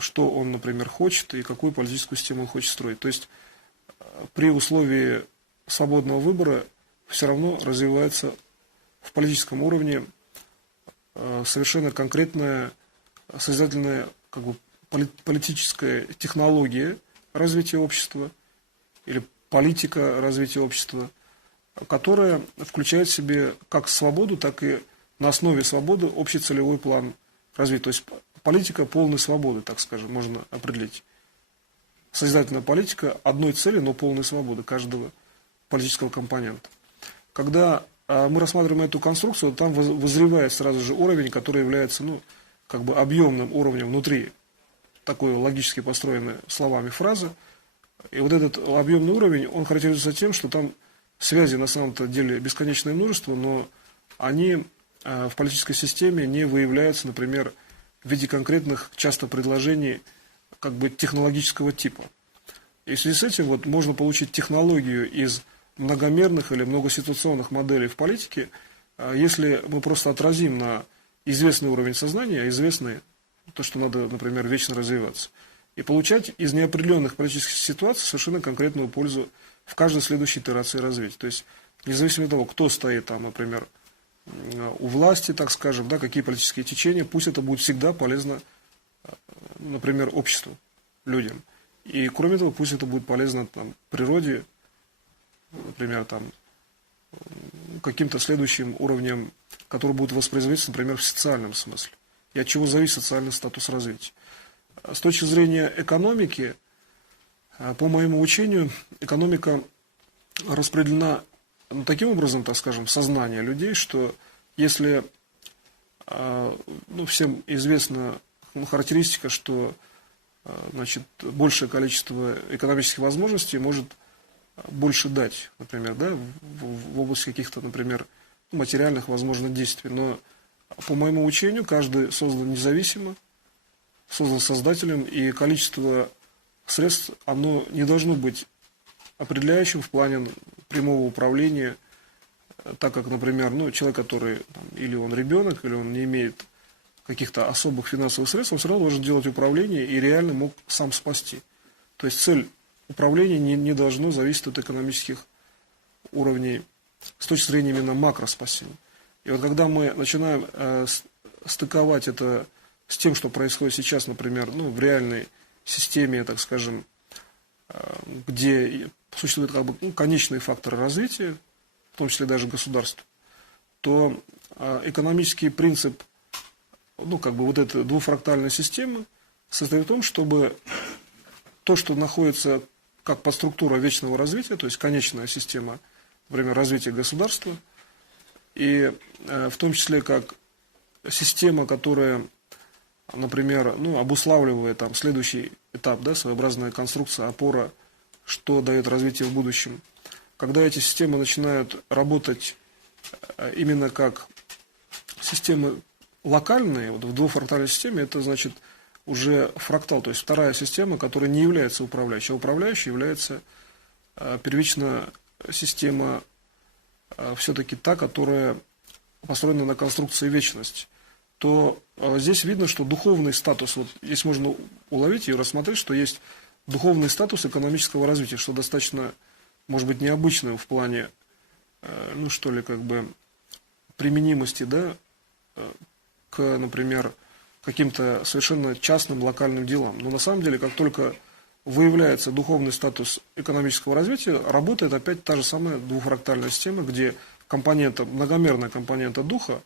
что он, например, хочет и какую политическую систему он хочет строить. То есть при условии свободного выбора все равно развивается в политическом уровне совершенно конкретная, созидательная, как бы, политическая технология развития общества или политика развития общества, которая включает в себе как свободу, так и на основе свободы общий целевой план развития. То есть политика полной свободы, так скажем, можно определить. Созидательная политика одной цели, но полной свободы каждого политического компонента. Когда мы рассматриваем эту конструкцию, там вызревает сразу же уровень, который является как бы объемным уровнем внутри такой логически построенной словами фразы. И вот этот объемный уровень, он характеризуется тем, что там связи на самом-то деле бесконечное множество, но они в политической системе не выявляются, например, в виде конкретных часто предложений как бы технологического типа. И в связи с этим вот можно получить технологию из многомерных или многоситуационных моделей в политике, если мы просто отразим на известный уровень сознания, известный, то, что надо, например, вечно развиваться, и получать из неопределенных политических ситуаций совершенно конкретную пользу в каждой следующей итерации развития. То есть, независимо от того, кто стоит там, например, у власти, так скажем, да, какие политические течения, пусть это будет всегда полезно, например, обществу, людям. И кроме того, пусть это будет полезно там, природе, например, там, каким-то следующим уровнем, который будет воспроизводиться, например, в социальном смысле. И от чего зависит социальный статус развития. С точки зрения экономики, по моему учению, экономика распределена таким образом, так скажем, в сознание людей, что если, всем известна характеристика, что значит, большее количество экономических возможностей может больше дать, например, да, в области каких-то, например, материальных, возможно, действий. Но по моему учению каждый создан независимо, создан создателем, и количество средств, оно не должно быть определяющим в плане прямого управления, так как, например, человек, который там, или он ребенок, или он не имеет каких-то особых финансовых средств, он все равно должен делать управление и реально мог сам спасти. То есть цель управления не должно зависеть от экономических уровней с точки зрения именно макроспасения. И вот когда мы начинаем стыковать это с тем, что происходит сейчас, например, в реальной системе, так скажем, где существуют как бы конечные факторы развития, в том числе даже государства, то экономический принцип, вот этой двуфрактальной системы состоит в том, чтобы то, что находится как подструктура вечного развития, то есть конечная система, например, развития государства, и в том числе как система, которая, например, обуславливает там следующий этап, да, своеобразная конструкция, опора, что дает развитие в будущем. Когда эти системы начинают работать именно как системы локальные, вот в двуфрактальной системе, это значит уже фрактал, то есть вторая система, которая не является управляющей, а управляющей является первичная система, все-таки та, которая построена на конструкции вечности, то здесь видно, что духовный статус, вот здесь можно уловить и рассмотреть, что есть духовный статус экономического развития, что достаточно, может быть, необычным в плане, применимости, да, к, например, каким-то совершенно частным локальным делам. Но на самом деле, как только выявляется духовный статус экономического развития, работает опять та же самая двуфрактальная система, где многомерная компонента духа,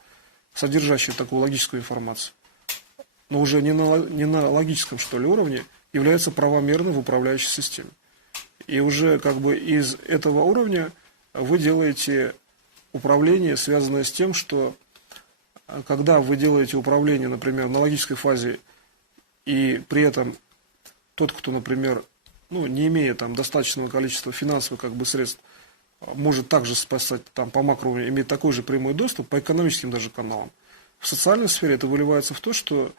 содержащая такую логическую информацию, но уже не на логическом, что ли, уровне, является правомерной в управляющей системе. И уже как бы из этого уровня вы делаете управление, связанное с тем, что когда вы делаете управление, например, на логической фазе, и при этом тот, кто, например, не имея там достаточного количества финансовых средств, может также спасать там по макроуровню, иметь такой же прямой доступ по экономическим даже каналам. В социальной сфере это выливается в то, что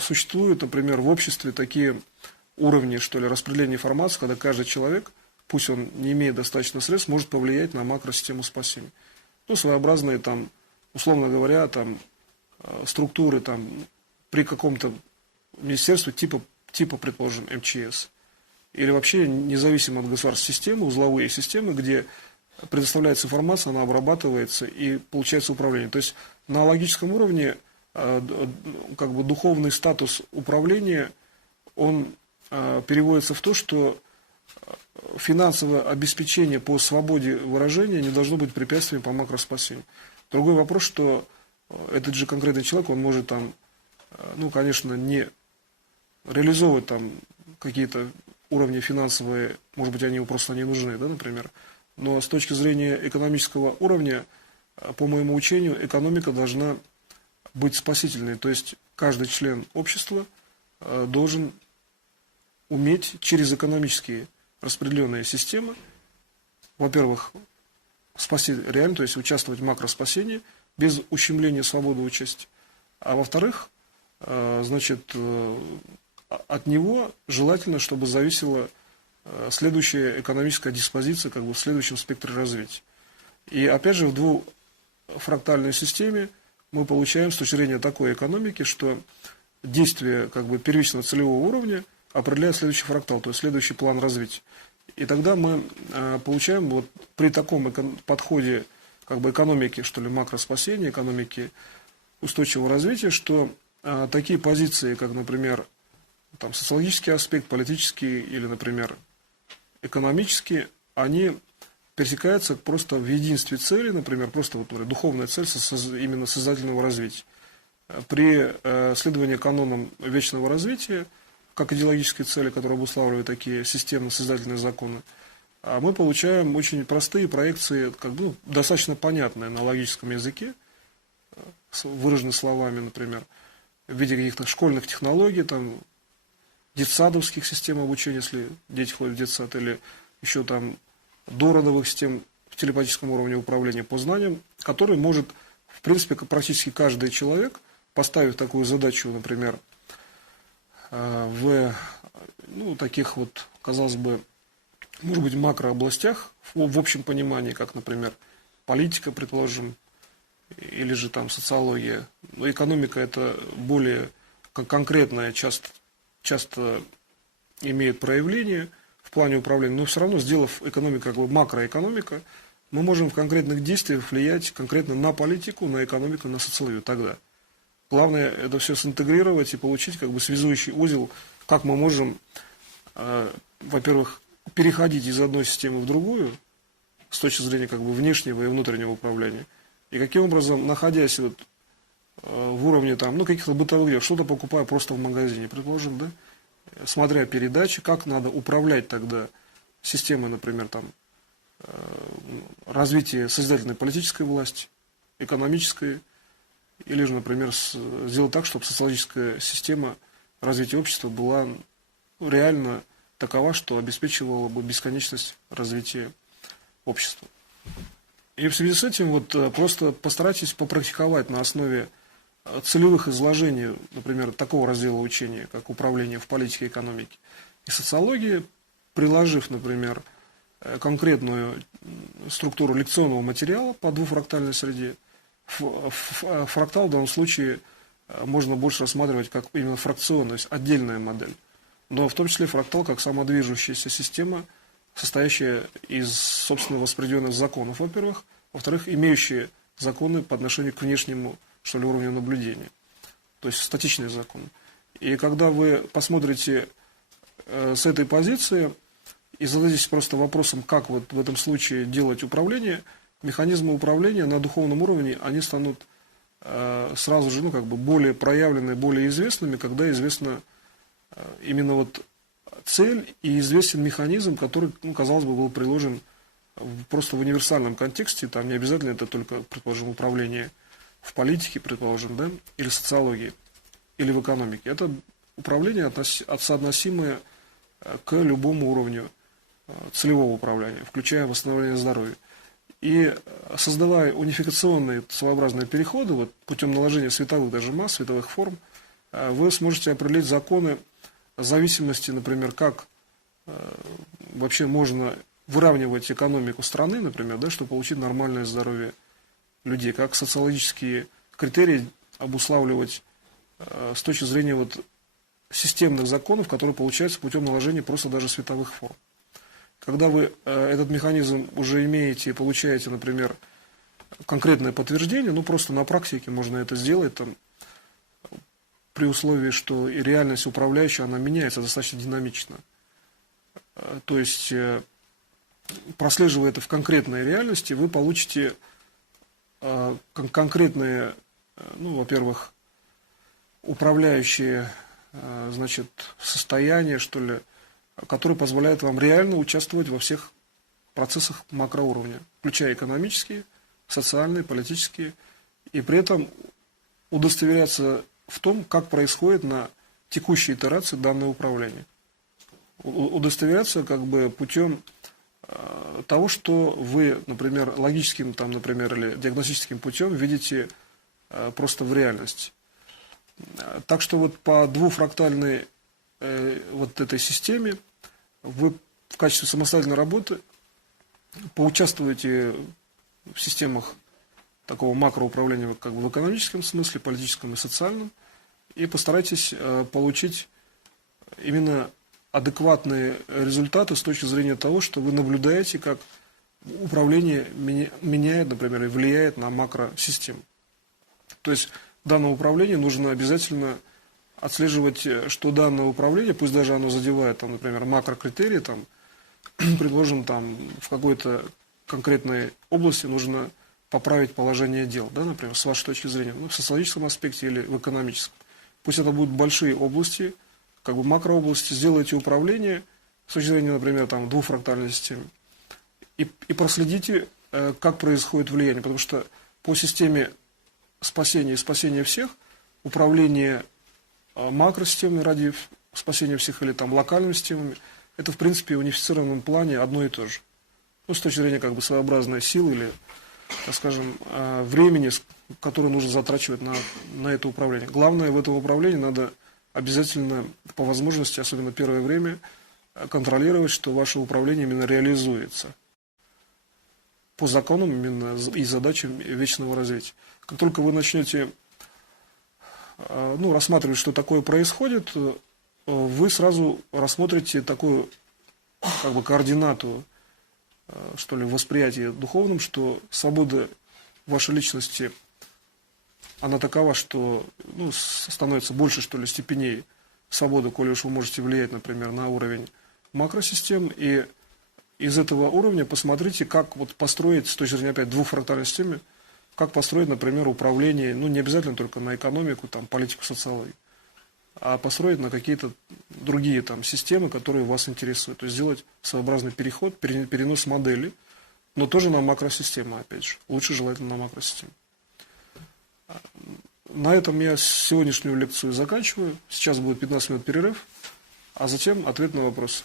существуют, например, в обществе такие уровни, что ли, распределения информации, когда каждый человек, пусть он не имеет достаточно средств, может повлиять на макросистему спасения. Своеобразные там, условно говоря, там структуры там при каком-то министерстве типа, предположим, МЧС. Или вообще независимо от государственной системы, узловые системы, где предоставляется информация, она обрабатывается и получается управление. То есть на логическом уровне духовный статус управления, он переводится в то, что финансовое обеспечение по свободе выражения не должно быть препятствием по макроспасению. Другой вопрос, что этот же конкретный человек, он может там, конечно, не реализовывать там какие-то уровни финансовые, может быть, они ему просто не нужны, да, например. Но с точки зрения экономического уровня, по моему учению, экономика должна быть спасительной. То есть каждый член общества должен уметь через экономические распределенные системы, во-первых, спасти реально, то есть участвовать в макроспасении без ущемления свободы участия. А во-вторых, от него желательно, чтобы зависела следующая экономическая диспозиция в следующем спектре развития. И опять же в двуфрактальной системе мы получаем с точки зрения такой экономики, что действие первичного целевого уровня определяет следующий фрактал, то есть следующий план развития. И тогда мы получаем при таком подходе как бы экономики, что ли, макроспасения, экономики устойчивого развития, что такие позиции, как, например, там, социологический аспект, политический или, например, экономический, они пересекаются просто в единстве цели, например, просто вот, например, духовная цель именно сознательного развития. При следовании канонам вечного развития, как идеологической цели, которая обуславливает такие системно-сознательные законы, мы получаем очень простые проекции, как бы, достаточно понятные на логическом языке, выражены словами, например, в виде каких-то школьных технологий, там, детсадовских систем обучения, если дети ходят в детсад, или еще там дородовых систем в телепатическом уровне управления по знаниям, который может, в принципе, практически каждый человек, поставив такую задачу, например, в таких вот, казалось бы, может быть, макрообластях, в общем понимании, как, например, политика, предположим, или же там социология. Но экономика это более конкретное, часто имеет проявление в плане управления, но все равно, сделав экономику как бы макроэкономика, мы можем в конкретных действиях влиять конкретно на политику, на экономику, на социологию тогда. Главное это все синтегрировать и получить как бы связующий узел, как мы можем, во-первых, переходить из одной системы в другую, с точки зрения как бы внешнего и внутреннего управления, и каким образом, находясь вот в уровне там, каких-то бытовых дел, что-то покупаю просто в магазине, предположим, да, смотря передачи, как надо управлять тогда системой, например, там, развития созидательной политической власти, экономической, или же, например, сделать так, чтобы социологическая система развития общества была реально такова, что обеспечивала бы бесконечность развития общества. И в связи с этим вот просто постарайтесь попрактиковать на основе целевых изложений, например, такого раздела учения, как управление в политике, экономике и социологии, приложив, например, конкретную структуру лекционного материала по двуфрактальной среде. Фрактал в данном случае можно больше рассматривать как именно фракционную, то есть отдельная модель. Но в том числе фрактал как самодвижущаяся система, состоящая из собственно воспроизведенных законов, во-первых, во-вторых, имеющие законы по отношению к внешнему, что ли, уровню наблюдения, то есть статичные законы. И когда вы посмотрите с этой позиции и зададитесь просто вопросом, как вот в этом случае делать управление, механизмы управления на духовном уровне, они станут сразу же, более проявленными, более известными, когда известна именно вот цель и известен механизм, который, казалось бы, был приложен просто в универсальном контексте, там не обязательно это только, предположим, управление в политике, предположим, да, или социологии, или в экономике. Это управление соотносимое к любому уровню целевого управления, включая восстановление здоровья. И создавая унификационные своеобразные переходы, вот, путем наложения световых даже масс, световых форм, вы сможете определить законы зависимости, например, как вообще можно выравнивать экономику страны, например, да, чтобы получить нормальное здоровье людей, как социологические критерии обуславливать с точки зрения вот системных законов, которые получаются путем наложения просто даже световых форм. Когда вы этот механизм уже имеете и получаете, например, конкретное подтверждение, просто на практике можно это сделать, там, при условии, что и реальность управляющая, она меняется достаточно динамично. То есть, прослеживая это в конкретной реальности, вы получите конкретные, во-первых, управляющие, состояния, что ли, которые позволяют вам реально участвовать во всех процессах макроуровня, включая экономические, социальные, политические, и при этом удостоверяться в том, как происходит на текущей итерации данное управление. Удостоверяться путем того, что вы, например, логическим, или диагностическим путем видите просто в реальности. Так что вот по двуфрактальной вот этой системе вы в качестве самостоятельной работы поучаствуете в системах такого макроуправления как бы в экономическом смысле, политическом и социальном, и постарайтесь получить именно адекватные результаты с точки зрения того, что вы наблюдаете, как управление меняет, например, и влияет на макросистему. То есть данное управление нужно обязательно отслеживать, что данное управление, пусть даже оно задевает, там, например, макрокритерии, там, предложим, там, в какой-то конкретной области нужно поправить положение дел, да, например, с вашей точки зрения, ну, в социологическом аспекте или в экономическом. Пусть это будут большие области, как бы макрообласти, сделайте управление с точки зрения, например, там, двухфрактальной системы и проследите, как происходит влияние, потому что по системе спасения и спасения всех, управление макросистемами ради спасения всех или там локальными системами, это в принципе в унифицированном плане одно и то же. Ну, с точки зрения как бы своеобразной силы или, так скажем, времени, которое нужно затрачивать на это управление. Главное, в этом управлении надо обязательно по возможности, особенно первое время, контролировать, что ваше управление именно реализуется по законам именно и задачам вечного развития. Как только вы начнете рассматривать, что такое происходит, вы сразу рассмотрите такую как бы координату, что ли, восприятия духовным, что свобода вашей личности, она такова, что становится больше, что ли, степеней свободы, коли уж вы можете влиять, например, на уровень макросистем, и из этого уровня посмотрите, как вот построить, с точки зрения, опять, двухфрактальной системы, как построить, например, управление, не обязательно только на экономику, там, политику, социологию, а построить на какие-то другие там системы, которые вас интересуют. То есть сделать своеобразный переход, перенос модели, но тоже на макросистему, опять же. Лучше желательно на макросистему. На этом я сегодняшнюю лекцию заканчиваю. Сейчас будет 15 минут перерыв, а затем ответ на вопрос.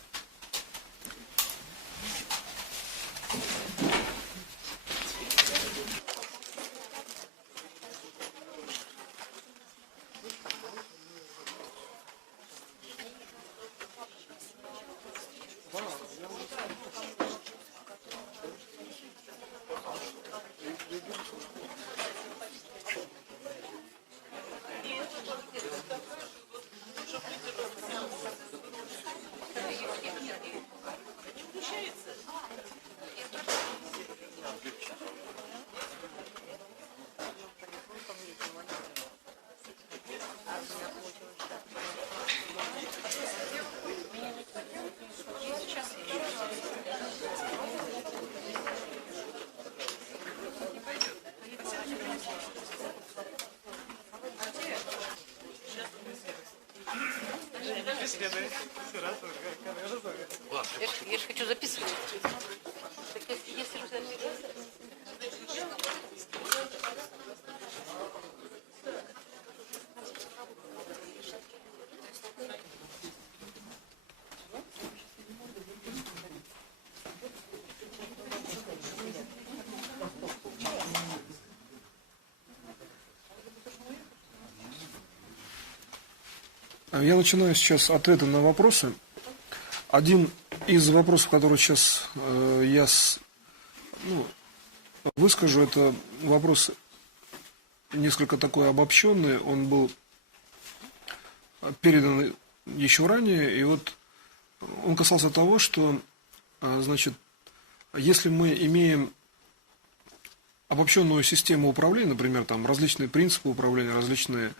Я же хочу записывать. Если уже Я начинаю сейчас ответы на вопросы. Один из вопросов, который сейчас я выскажу, это вопрос несколько такой обобщенный. Он был передан еще ранее, и вот он касался того, что, значит, если мы имеем обобщенную систему управления, например, там различные принципы управления, различные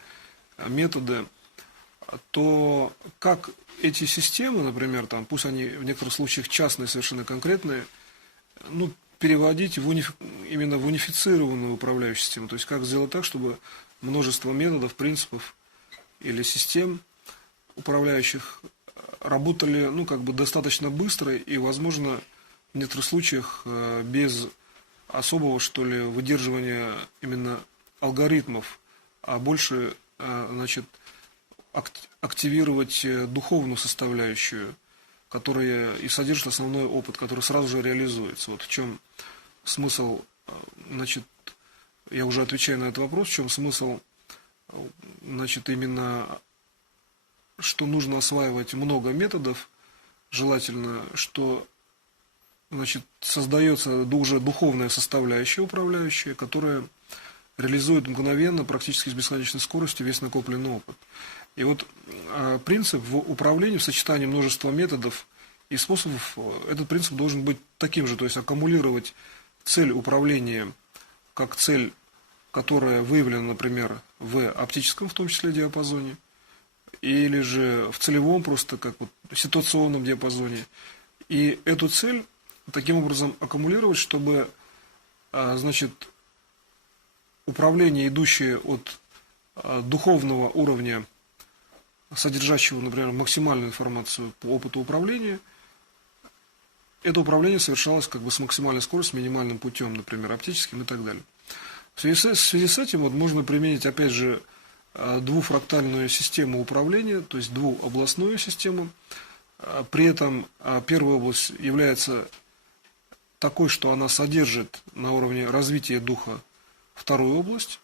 методы, то как эти системы, например, там, пусть они в некоторых случаях частные, совершенно конкретные, переводить именно в унифицированную управляющую систему. То есть как сделать так, чтобы множество методов, принципов или систем управляющих работали достаточно быстро и, возможно, в некоторых случаях без особого, что ли, выдерживания именно алгоритмов, а больше, активировать духовную составляющую, которая и содержит основной опыт, который сразу же реализуется. Вот в чем смысл, я уже отвечаю на этот вопрос, в чем смысл, именно, что нужно осваивать много методов, желательно, что, создается уже духовная составляющая управляющая, которая реализует мгновенно, практически с бесконечной скоростью весь накопленный опыт. И вот принцип в управлении, в сочетании множества методов из способов этот принцип должен быть таким же, то есть аккумулировать цель управления как цель, которая выявлена, например, в оптическом, в том числе, диапазоне, или же в целевом, просто как вот ситуационном диапазоне. И эту цель таким образом аккумулировать, чтобы, значит, управление, идущее от духовного уровня, содержащего, например, максимальную информацию по опыту управления, это управление совершалось как бы с максимальной скоростью, с минимальным путем, например, оптическим и так далее. В связи с этим вот можно применить, опять же, двуфрактальную систему управления, то есть двуобластную систему. При этом первая область является такой, что она содержит на уровне развития духа вторую область,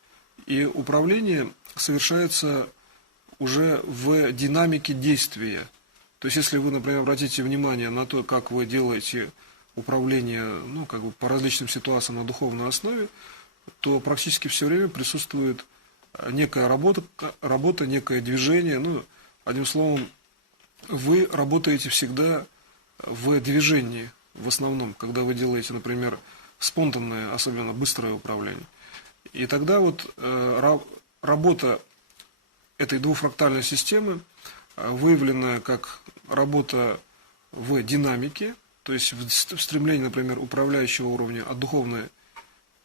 и управление совершается уже в динамике действия. То есть, если вы, например, обратите внимание на то, как вы делаете управление, ну, как бы по различным ситуациям на духовной основе, то практически все время присутствует некая работа, некое движение. Ну, одним словом, вы работаете всегда в движении, в основном, когда вы делаете, например, спонтанное, особенно быстрое управление. И тогда вот работа этой двуфрактальной системы выявлена как работа в динамике, то есть в стремлении, например, управляющего уровня от духовной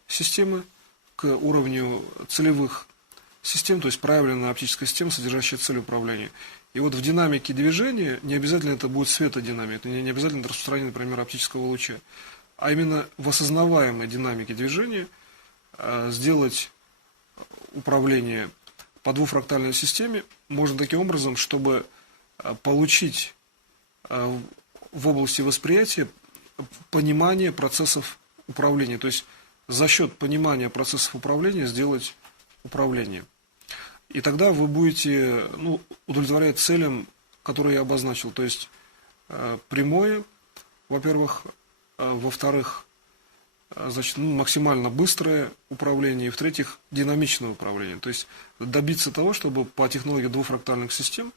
системы к уровню целевых систем, то есть проявленная оптическая система, содержащая цель управления. И вот в динамике движения, не обязательно это будет светодинамика, не обязательно это распространение, например, оптического луча, а именно в осознаваемой динамике движения сделать управление по двуфрактальной системе можно таким образом, чтобы получить в области восприятия понимание процессов управления. То есть за счет понимания процессов управления сделать управление. И тогда вы будете, ну, удовлетворять целям, которые я обозначил. То есть прямое, во-первых, во-вторых, значит, ну, максимально быстрое управление, и в-третьих, динамичное управление. То есть добиться того, чтобы по технологии двуфрактальных систем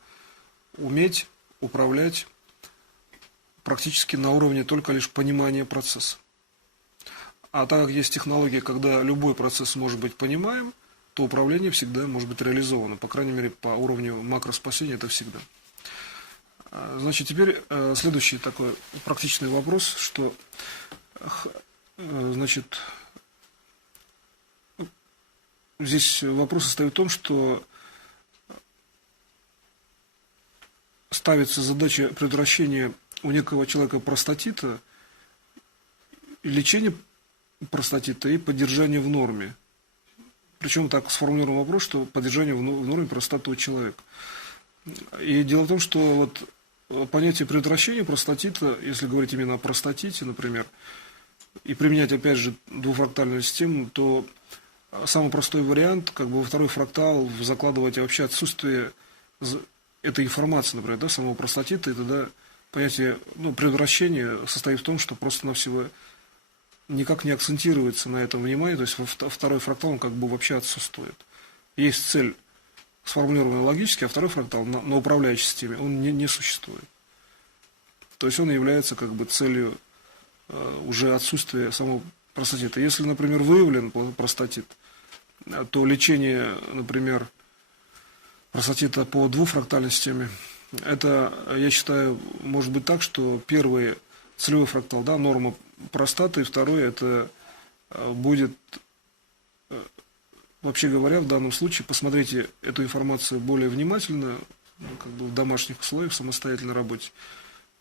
уметь управлять практически на уровне только лишь понимания процесса. А так как есть технология, когда любой процесс может быть понимаем, то управление всегда может быть реализовано. По крайней мере, по уровню макроспасения это всегда. Значит, теперь следующий такой практичный вопрос, что, значит, здесь вопрос состоит в том, что ставится задача предотвращения у некого человека простатита, лечения простатита и поддержания в норме. Причем так сформулирован вопрос, что поддержание в норме простаты у человека. И дело в том, что вот понятие предотвращения простатита, если говорить именно о простатите, например, и применять опять же двуфрактальную систему, то самый простой вариант, как бы во второй фрактал закладывать вообще отсутствие этой информации, например, да, самого простатита, и тогда понятие, ну, предотвращения состоит в том, что просто-навсего никак не акцентируется на этом внимание, то есть второй фрактал он как бы вообще отсутствует. Есть цель, сформулированная логически, а второй фрактал на управляющей системе, он не существует. То есть он является как бы целью уже отсутствия самого простатита. Если, например, выявлен простатит, то лечение, например, простатита по двуфрактальной системе, это, я считаю, может быть так, что первый целевой фрактал, да, норма простаты, и второй это будет, вообще говоря, в данном случае, посмотрите эту информацию более внимательно, ну, как бы в домашних условиях, в самостоятельной работе.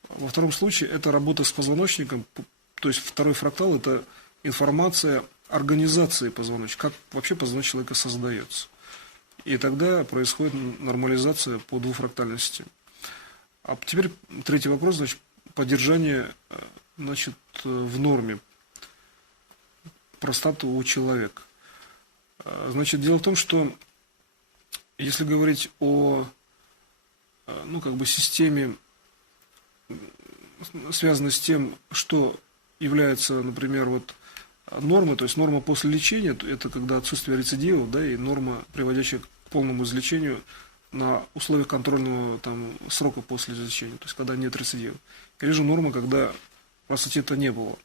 Во втором случае это работа с позвоночником, то есть второй фрактал это информация организации позвоночника, как вообще позвоночник человека создается. И тогда происходит нормализация по двуфрактальной системе. А теперь третий вопрос, значит, поддержание, значит, в норме простаты у человека. Значит, дело в том, что если говорить о, ну, как бы системе, связанной с тем, что является, например, вот нормой, то есть норма после лечения, это когда отсутствие рецидивов, да, и норма, приводящая к полному излечению на условиях контрольного там срока после излечения, то есть когда нет рецидивов. или же норма, когда простотита не было.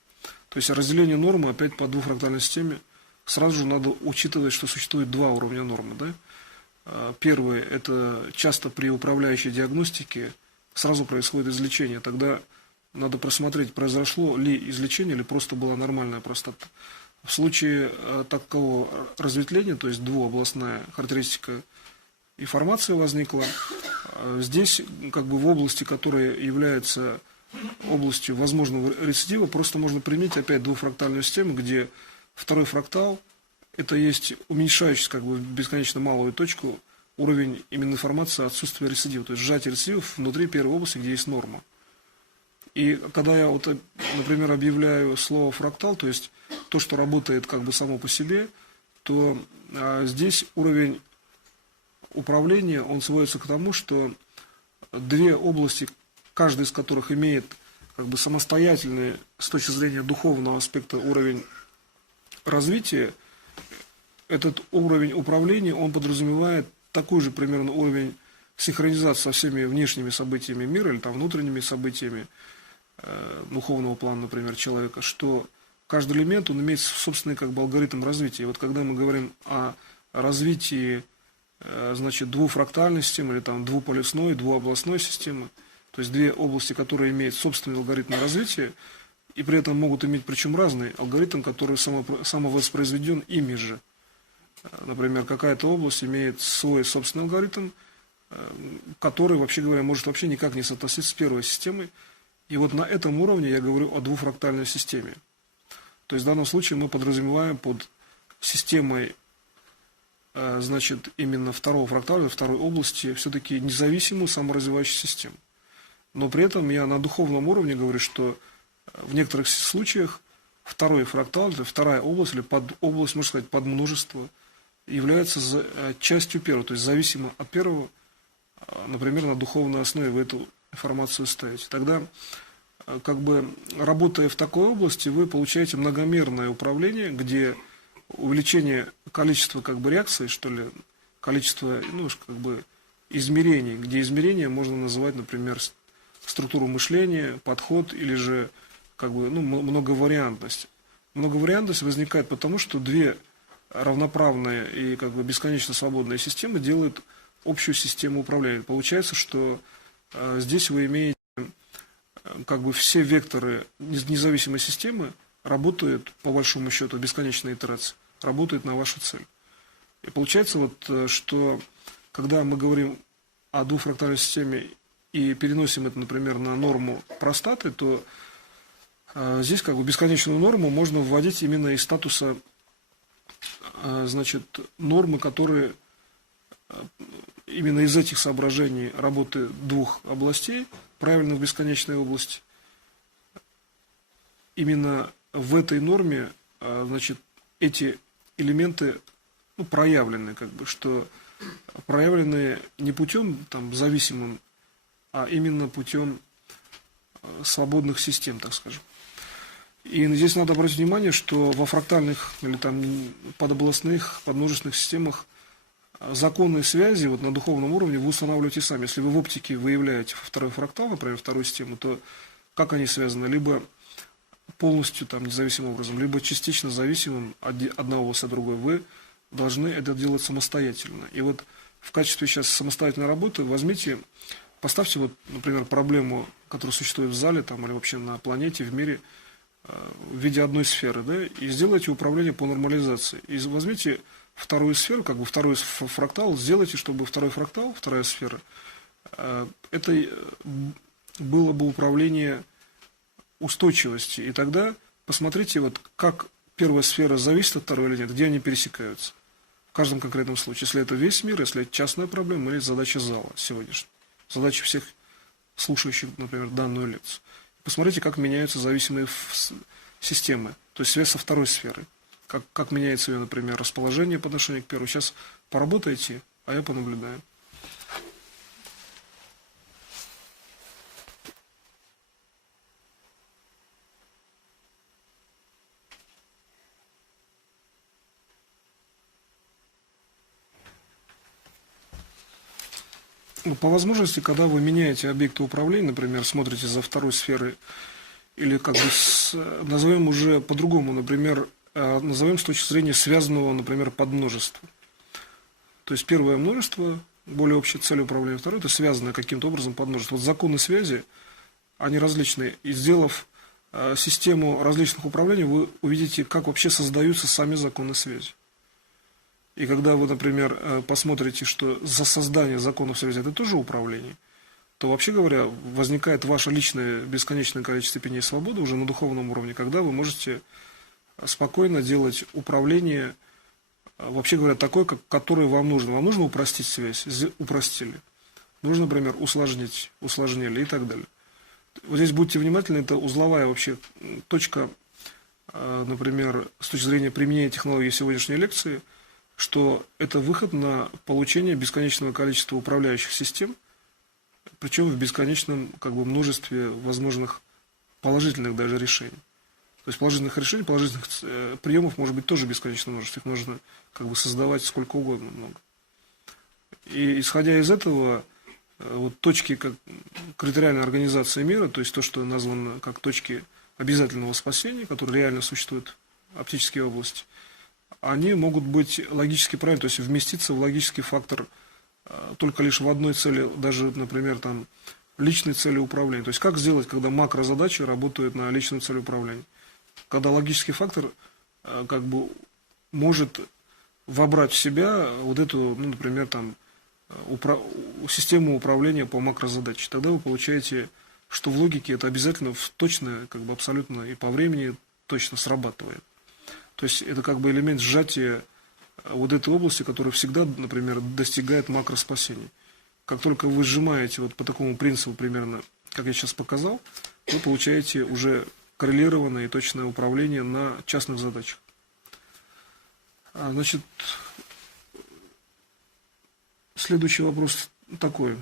То есть разделение нормы опять по двуфрактальной системе сразу же надо учитывать, что существует два уровня нормы. Да? Первый – это часто при управляющей диагностике сразу происходит излечение. Тогда надо просмотреть, произошло ли излечение или просто была нормальная простата. В случае такого разветвления, то есть двуобластная характеристика и формация возникла, здесь как бы в области, которая является областью возможного рецидива, просто можно применить опять двуфрактальную систему, где второй фрактал – это есть уменьшающий как бы бесконечно малую точку уровень именно информации отсутствия рецидива, то есть сжатие рецидивов внутри первой области, где есть норма. И когда я, вот, например, объявляю слово фрактал, то есть то, что работает как бы само по себе, то здесь уровень управления, он сводится к тому, что две области, каждая из которых имеет как бы самостоятельный с точки зрения духовного аспекта уровень развития, этот уровень управления, он подразумевает такой же примерно уровень синхронизации со всеми внешними событиями мира или там внутренними событиями духовного плана, например, человека, что каждый элемент, он имеет собственный как бы алгоритм развития. И вот когда мы говорим о развитии, значит, двуфрактальной системы или там двуполюсной, двуобластной системы, то есть две области, которые имеют собственный алгоритм развития, и при этом могут иметь причем разный алгоритм, который самовоспроизведен ими же. Например, какая-то область имеет свой собственный алгоритм, который, вообще говоря, может вообще никак не соотноситься с первой системой. И вот на этом уровне я говорю о двуфрактальной системе. То есть в данном случае мы подразумеваем под системой, значит, именно второго фрактала, второй области, все-таки независимую саморазвивающую систему. Но при этом я на духовном уровне говорю, что в некоторых случаях второй фрактал, вторая область, или область, можно сказать, подмножество, является частью первого, то есть зависимо от первого, например, на духовной основе в эту информацию ставить. Тогда, как бы, работая в такой области, вы получаете многомерное управление, где увеличение количества как бы реакций, что ли, количество, ну, как бы, измерений, где измерения можно называть, например, структуру мышления, подход или же как бы, ну, многовариантность. Многовариантность возникает потому, что две равноправные и как бы бесконечно свободные системы делают общую систему управления. Получается, что здесь вы имеете как бы все векторы независимой системы работают, по большому счету, бесконечная итерация, работают на вашу цель. И получается, вот, что когда мы говорим о двуфрактальной системе и переносим это, например, на норму простаты, то здесь как бы бесконечную норму можно вводить именно из статуса, значит, нормы, которые именно из этих соображений работы двух областей, правильно в бесконечной области, именно в этой норме, значит, эти элементы, ну, проявлены, как бы, что проявлены не путем там зависимым, а именно путем свободных систем, так скажем. И здесь надо обратить внимание, что во фрактальных или там подобластных, подмножественных системах законные связи вот на духовном уровне вы устанавливаете сами. Если вы в оптике выявляете второй фрактал, например, вторую систему, то как они связаны? Либо полностью там независимым образом, либо частично зависимым от одного области от другой. Вы должны это делать самостоятельно. И вот в качестве сейчас самостоятельной работы возьмите, поставьте вот, например, проблему, которая существует в зале там, или вообще на планете, в мире, в виде одной сферы, да, и сделайте управление по нормализации. И возьмите вторую сферу, как бы второй фрактал, сделайте, чтобы второй фрактал, вторая сфера, это было бы управление устойчивости. И тогда посмотрите, вот как первая сфера зависит от второй или нет, где они пересекаются. В каждом конкретном случае. Если это весь мир, если это частная проблема, или задача зала сегодняшняя. Задача всех слушающих, например, данную лекцию. Посмотрите, как меняются зависимые системы, то есть связь со второй сферой. Как меняется ее, например, расположение по отношению к первой. Сейчас поработайте, а я понаблюдаю. По возможности, когда вы меняете объекты управления, например, смотрите за второй сферой, или как бы назовем уже по-другому, например, назовем с точки зрения связанного, например, подмножества. То есть первое множество, более общая цель управления, второе это связанное каким-то образом подмножество. Вот законы связи, они различные. И сделав систему различных управлений, вы увидите, как вообще создаются сами законы связи. И когда вы, например, посмотрите, что за создание законов связи это тоже управление, то, вообще говоря, возникает ваше личное бесконечное количество степеней свободы уже на духовном уровне, когда вы можете спокойно делать управление, вообще говоря, такое, которое вам нужно. Вам нужно упростить связь, упростили. Нужно, например, усложнить, усложнили и так далее. Вот здесь будьте внимательны, это узловая вообще точка, например, с точки зрения применения технологии сегодняшней лекции, что это выход на получение бесконечного количества управляющих систем, причем в бесконечном множестве возможных положительных даже решений. То есть положительных решений, положительных приемов может быть тоже бесконечное множество. Их можно создавать сколько угодно много. И исходя из этого, вот точки как критериальной организации мира, то есть то, что названо как точки обязательного спасения, которые реально существуют в оптической области, они могут быть логически правильны, то есть вместиться в логический фактор только лишь в одной цели, даже, например, личной цели управления. То есть как сделать, когда макрозадачи работают на личной цели управления? Когда логический фактор может вобрать в себя вот эту, например, систему управления по макрозадаче. Тогда вы получаете, что в логике это обязательно точно, абсолютно и по времени точно срабатывает. То есть это элемент сжатия вот этой области, которая всегда, например, достигает макроспасения. Как только вы сжимаете вот по такому принципу примерно, как я сейчас показал, вы получаете уже коррелированное и точное управление на частных задачах. Значит, следующий вопрос такой.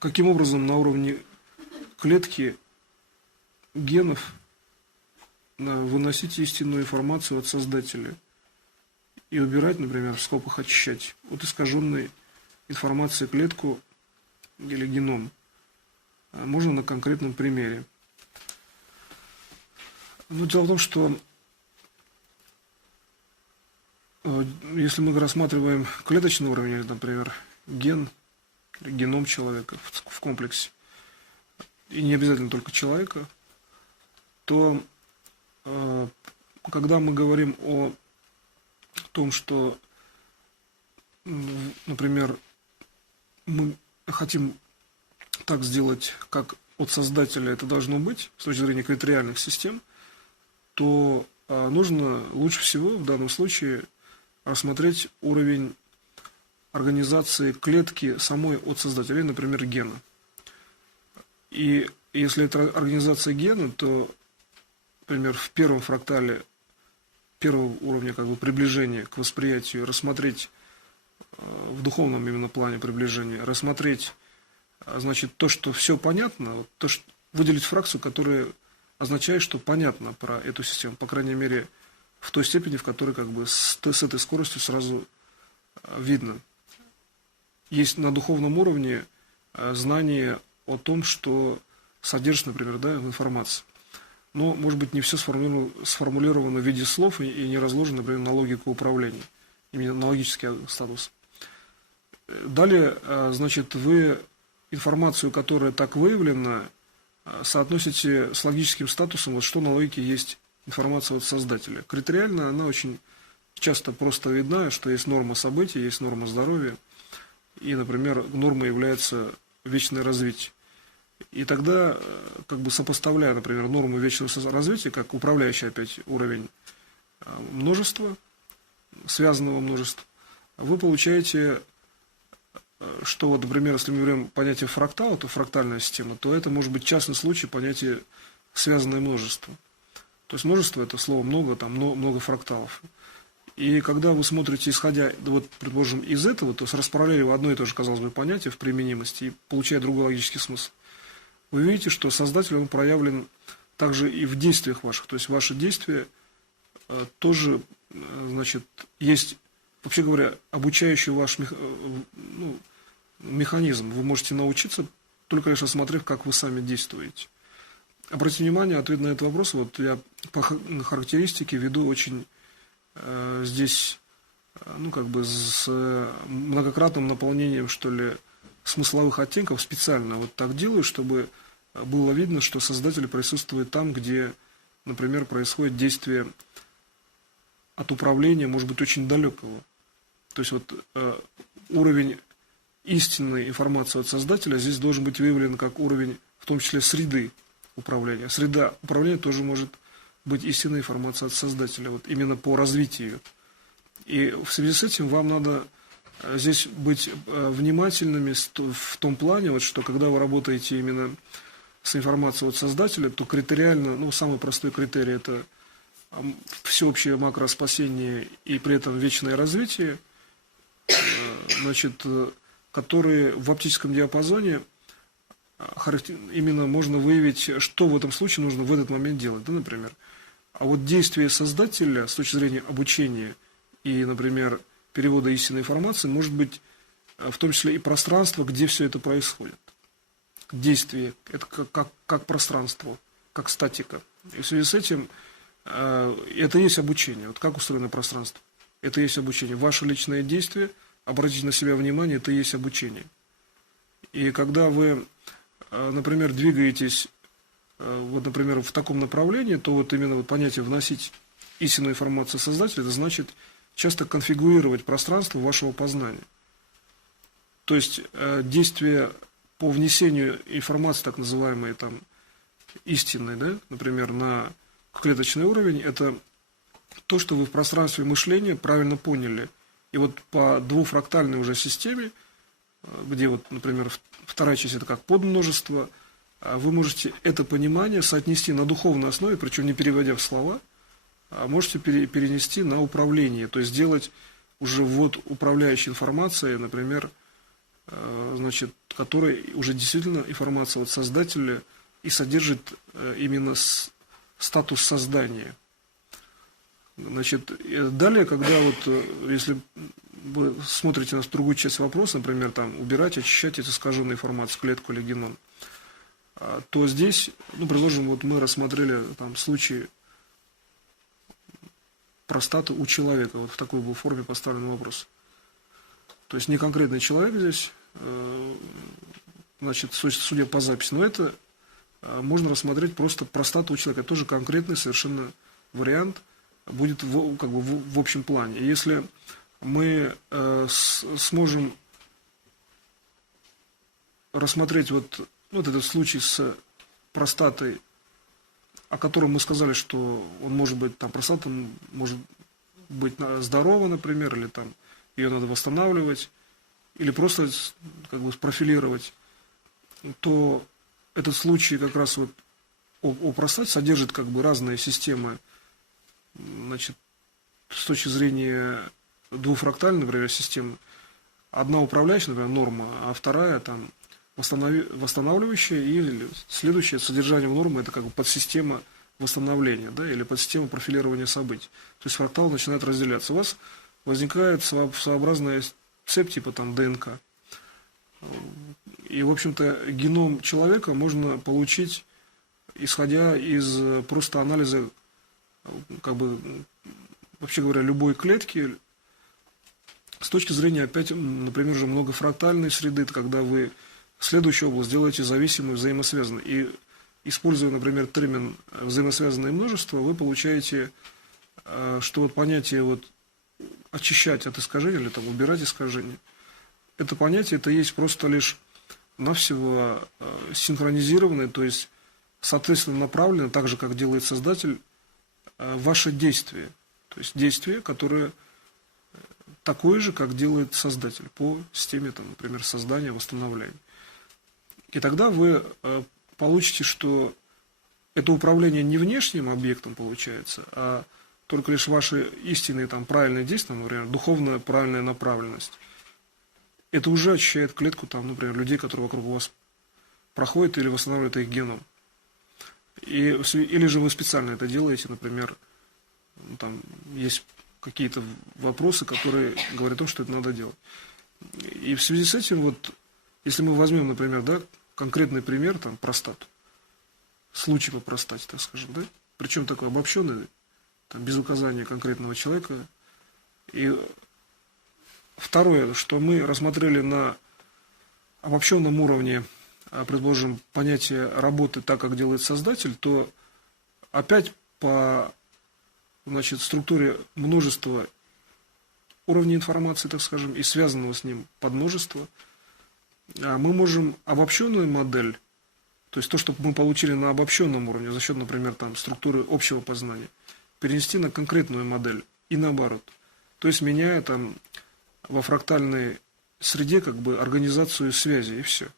Каким образом на уровне клетки генов выносить истинную информацию от создателя и убирать, например, в скобках очищать от искаженной информации клетку или геном? Можно на конкретном примере. Дело в том, что если мы рассматриваем клеточный уровень, например, геном человека в комплексе, и не обязательно только человека, то когда мы говорим о том, что, например, мы хотим так сделать, как от создателя это должно быть, с точки зрения критериальных систем, то нужно лучше всего в данном случае рассмотреть уровень организации клетки самой от создателя, например, гена. И если это организация гена, то, например, в первом фрактале первого уровня приближения к восприятию рассмотреть в духовном именно плане приближения, рассмотреть, значит, то, что все понятно, то, что выделить фракцию, которая означает, что понятно про эту систему, по крайней мере, в той степени, в которой с этой скоростью сразу видно. Есть на духовном уровне знание о том, что содержится, например, в информации. Но, может быть, не все сформулировано в виде слов и не разложено, например, на логику управления, именно на логический статус. Далее, значит, вы информацию, которая так выявлена, соотносите с логическим статусом, что на логике есть информация от создателя. Критериально она очень часто просто видна, что есть норма событий, есть норма здоровья, и, например, нормой является вечное развитие. И тогда, сопоставляя, например, норму вечного развития, как управляющий опять уровень множества, связанного множества, вы получаете, что, вот, например, если мы говорим понятие фрактала, то фрактальная система, то это может быть частный случай понятия связанное множество. То есть множество – это слово много, много фракталов. И когда вы смотрите, исходя, предположим, из этого, то есть расправляя одно и то же, казалось бы, понятие в применимости и получая другой логический смысл, вы видите, что создатель, он проявлен также и в действиях ваших. То есть ваши действия тоже, значит, есть, вообще говоря, обучающий ваш механизм. Вы можете научиться, только лишь осмотрев, как вы сами действуете. Обратите внимание, ответ на этот вопрос, вот я по характеристике веду очень здесь, ну, как бы с многократным наполнением, что ли, смысловых оттенков специально вот так делаю, чтобы было видно, что создатель присутствует там, где, например, происходит действие от управления, может быть, очень далекого. То есть вот уровень истинной информации от создателя здесь должен быть выявлен как уровень, в том числе, среды управления. Среда управления тоже может быть истинной информацией от создателя, вот именно по развитию. И в связи с этим вам надо здесь быть внимательными в том плане, вот, что когда вы работаете именно с информацией от создателя, то критериально, ну, самый простой критерий – это всеобщее макроспасение и при этом вечное развитие, значит, которые в оптическом диапазоне именно можно выявить, что в этом случае нужно в этот момент делать, да, например. А вот действие создателя с точки зрения обучения и, например, перевода истинной информации может быть в том числе и пространство, где все это происходит. Действие – это как пространство, как статика. И в связи с этим это и есть обучение. Вот как устроено пространство? Это и есть обучение. Ваше личное действие, обратите на себя внимание, это и есть обучение. И когда вы, например, двигаетесь, вот, например, в таком направлении, то вот именно вот понятие «вносить истинную информацию создателя» это значит часто конфигурировать пространство вашего познания. То есть действие по внесению информации, так называемой там, истинной, да, например, на клеточный уровень, это то, что вы в пространстве мышления правильно поняли. И вот по двуфрактальной уже системе, где вот, например, вторая часть это как подмножество, вы можете это понимание соотнести на духовной основе, причем не переводя в слова, а можете перенести на управление, то есть сделать уже ввод управляющей информации, например, значит, которая уже действительно информация от создателя и содержит именно статус создания. Значит, далее, когда вот, если вы смотрите на другую часть вопроса, например, там, убирать, очищать эту искаженную информацию, клетку или геном, то здесь, ну, предложим, вот мы рассмотрели там случай простаты у человека, вот в такой был форме поставлен вопрос. То есть не конкретный человек здесь, значит, судя по записи, но это можно рассмотреть просто простату у человека. Это тоже конкретный совершенно вариант будет как бы в общем плане. И если мы сможем рассмотреть вот этот случай с простатой, о котором мы сказали, что он может быть, там, простата может быть здорова, например, или там ее надо восстанавливать, или просто как бы профилировать, то этот случай как раз вот о простате содержит как бы разные системы, значит, с точки зрения двуфрактальной, например, системы. Одна управляющая, например, норма, а вторая там восстанавливающая, и следующее содержание нормы это как бы подсистема восстановления, да, или подсистема профилирования событий. То есть фрактал начинает разделяться. У вас возникает своеобразная цепь типа там ДНК. И, в общем-то, геном человека можно получить, исходя из просто анализа, как бы, вообще говоря, любой клетки, с точки зрения, опять, например, же многофрактальной среды, это когда вы следующую область делаете зависимой, взаимосвязанной. И, используя, например, термин «взаимосвязанное множество», вы получаете, что вот понятие вот очищать от искажения или там убирать искажения, это понятие, это есть просто лишь навсего синхронизированное, то есть соответственно направлено, так же, как делает создатель, ваше действие. То есть действие, которое такое же, как делает создатель по системе, там, например, создания, восстановления. И тогда вы получите, что это управление не внешним объектом получается, а только лишь ваши истинные там, правильные действия, например, духовная правильная направленность. Это уже очищает клетку, там, например, людей, которые вокруг вас проходят или восстанавливают их геном. Или же вы специально это делаете, например, там есть какие-то вопросы, которые говорят о том, что это надо делать. И в связи с этим вот если мы возьмем, например, да, конкретный пример, там, простату, случай по простате, так скажем, да, причем такой обобщенный, там, без указания конкретного человека. И второе, что мы рассмотрели на обобщенном уровне, предположим, понятие работы так, как делает создатель, то опять по, значит, структуре множества уровней информации, так скажем, и связанного с ним подмножества, мы можем обобщенную модель, то есть то, что мы получили на обобщенном уровне за счет, например, там, структуры общего познания, перенести на конкретную модель и наоборот. То есть меняя там во фрактальной среде как бы организацию связи и все.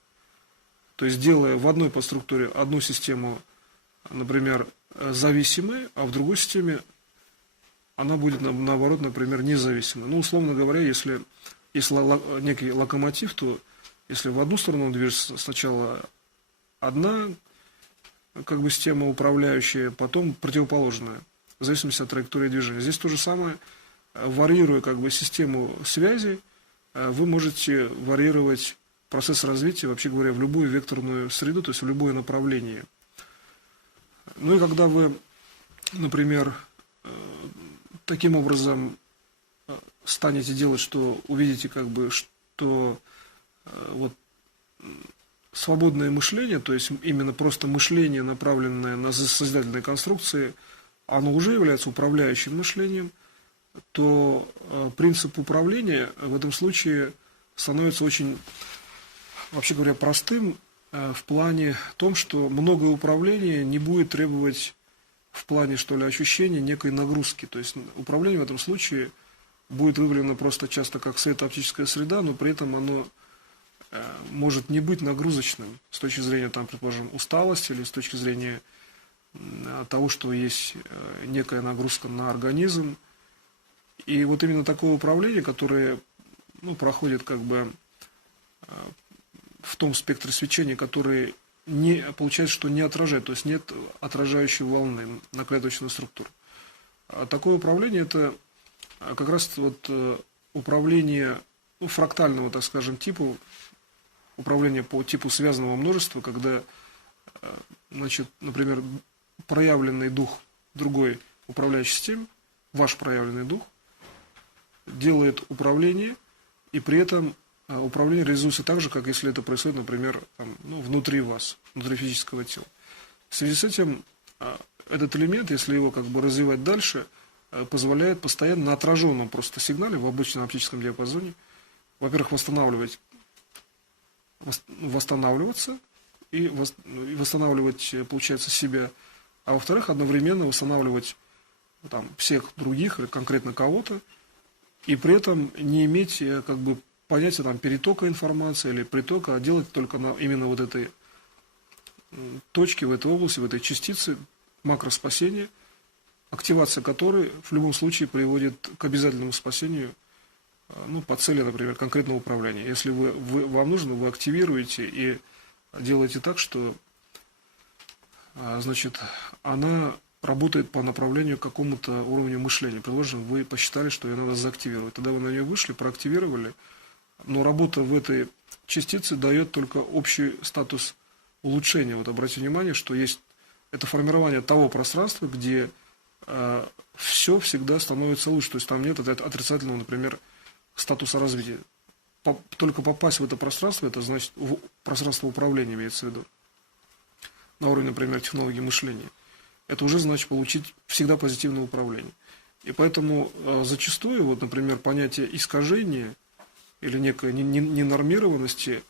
То есть делая в одной подструктуре одну систему, например, зависимой, а в другой системе она будет наоборот, например, независимой. Ну, условно говоря, если некий локомотив, то если в одну сторону он движется, сначала одна как бы система управляющая, потом противоположная, в зависимости от траектории движения. Здесь то же самое, варьируя как бы систему связи, вы можете варьировать процесс развития, вообще говоря, в любую векторную среду, то есть в любое направление. Ну и когда вы, например, таким образом станете делать, что увидите как бы, что вот свободное мышление, то есть именно просто мышление, направленное на созидательные конструкции, оно уже является управляющим мышлением, то принцип управления в этом случае становится очень, вообще говоря, простым в плане том, что многое управление не будет требовать в плане, что ли, ощущения некой нагрузки. То есть управление в этом случае будет выявлено просто часто как светооптическая среда, но при этом оно может не быть нагрузочным с точки зрения, там, предположим, усталости или с точки зрения того, что есть некая нагрузка на организм. И вот именно такое управление, которое, ну, проходит как бы в том спектре свечения, который не, получается, что не отражает, то есть нет отражающей волны на клеточную структуру. А такое управление — это как раз вот управление, ну, фрактального, так скажем, типа, управление по типу связанного множества, когда, значит, например, проявленный дух другой управляющей системы, ваш проявленный дух, делает управление, и при этом управление реализуется так же, как если это происходит, например, там, ну, внутри вас, внутри физического тела. В связи с этим этот элемент, если его как бы развивать дальше, позволяет постоянно на отраженном просто сигнале в обычном оптическом диапазоне, во-первых, восстанавливаться и восстанавливать, получается, себя, а во-вторых, одновременно восстанавливать там всех других или конкретно кого-то, и при этом не иметь как бы понятия там перетока информации или притока, а делать только на именно вот этой точке, в этой области, в этой частице макроспасения, активация которой в любом случае приводит к обязательному спасению, ну, по цели, например, конкретного управления. Если вам нужно, вы активируете и делаете так, что, значит, она работает по направлению к какому-то уровню мышления. Предположим, вы посчитали, что ее надо заактивировать. Тогда вы на нее вышли, проактивировали, но работа в этой частице дает только общий статус улучшения. Вот обратите внимание, что есть это формирование того пространства, где все всегда становится лучше. То есть там нет отрицательного, например, статуса развития. Только попасть в это пространство, это значит пространство управления имеется в виду, на уровне, например, технологии мышления. Это уже значит получить всегда позитивное управление. И поэтому зачастую, вот, например, понятие искажения или некой ненормированности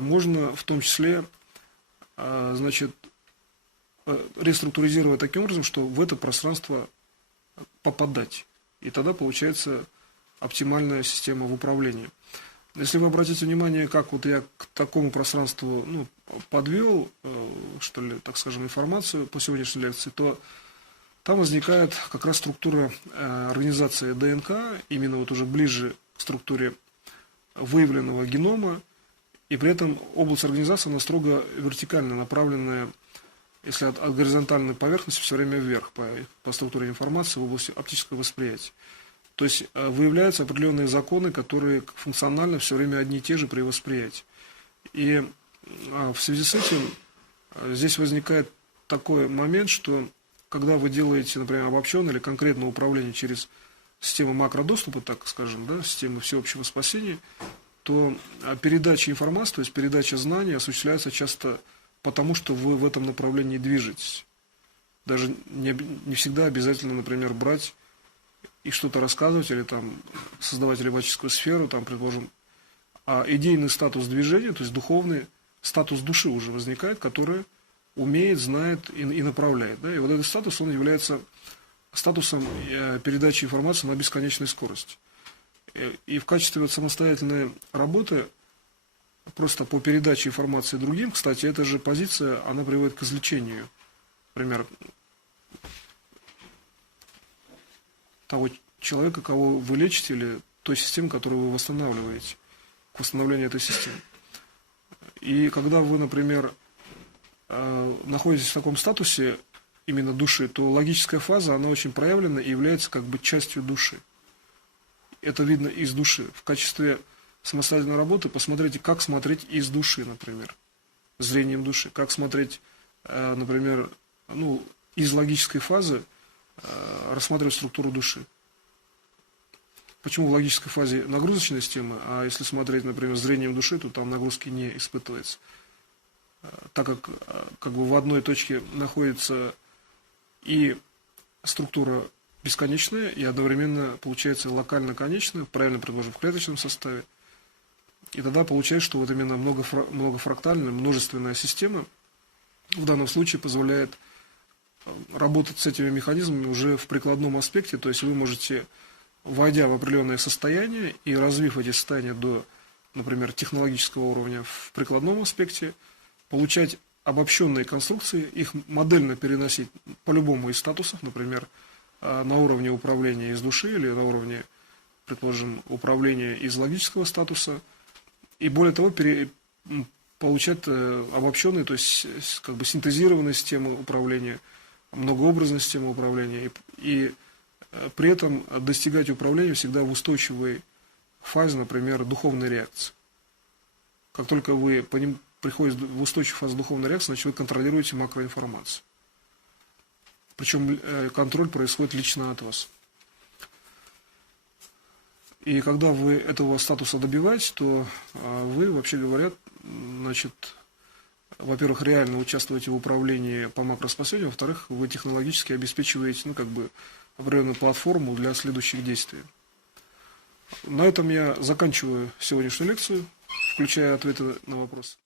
можно в том числе, значит, реструктуризировать таким образом, что в это пространство попадать. И тогда получается оптимальная система в управлении. Если вы обратите внимание, как вот я к такому пространству, ну, подвел, что ли, так скажем, информацию по сегодняшней лекции, то там возникает как раз структура организации ДНК, именно вот уже ближе к структуре выявленного генома, и при этом область организации, она строго вертикально направленная, если от горизонтальной поверхности, все время вверх по структуре информации в области оптического восприятия. То есть выявляются определенные законы, которые функционально все время одни и те же при восприятии. И в связи с этим здесь возникает такой момент, что когда вы делаете, например, обобщенное или конкретное управление через систему макродоступа, так скажем, да, систему всеобщего спасения, то передача информации, то есть передача знаний осуществляется часто потому, что вы в этом направлении движетесь. Даже не всегда обязательно, например, брать и что-то рассказывать или там создавать рыбаческую сферу, там, предположим, а идейный статус движения, то есть духовный статус души уже возникает, который умеет, знает и направляет. Да? И вот этот статус, он является статусом передачи информации на бесконечной скорости. И в качестве вот самостоятельной работы просто по передаче информации другим, кстати, эта же позиция, она приводит к излечению, например, того человека, кого вы лечите, или той системы, которую вы восстанавливаете, к восстановлению этой системы. И когда вы, например, находитесь в таком статусе именно души, то логическая фаза, она очень проявлена и является как бы частью души. Это видно из души. В качестве самостоятельной работы посмотрите, как смотреть из души, например, зрением души, как смотреть, например, из логической фазы рассматривать структуру души. Почему в логической фазе нагрузочная система, а если смотреть, например, зрением души, то там нагрузки не испытывается. Так как бы в одной точке находится и структура бесконечная, и одновременно получается локально конечная, правильно предложим, в клеточном составе. И тогда получается, что вот именно многофрактальная, множественная система в данном случае позволяет работать с этими механизмами уже в прикладном аспекте, то есть вы можете, войдя в определенное состояние и развив эти состояния до, например, технологического уровня в прикладном аспекте, получать обобщенные конструкции, их модельно переносить по-любому из статусов, например, на уровне управления из души или на уровне, предположим, управления из логического статуса, и более того, получать обобщенные, то есть как бы синтезированные системы управления, многообразные системы управления, и при этом достигать управления всегда в устойчивой фазе, например, духовной реакции. Как только вы приходите в устойчивую фазу духовной реакции, значит, вы контролируете макроинформацию. Причем контроль происходит лично от вас. И когда вы этого статуса добиваетесь, то вы, вообще говоря, значит, во-первых, реально участвуете в управлении по макроспасению, во-вторых, вы технологически обеспечиваете, определенную платформу для следующих действий. На этом я заканчиваю сегодняшнюю лекцию, включая ответы на вопросы.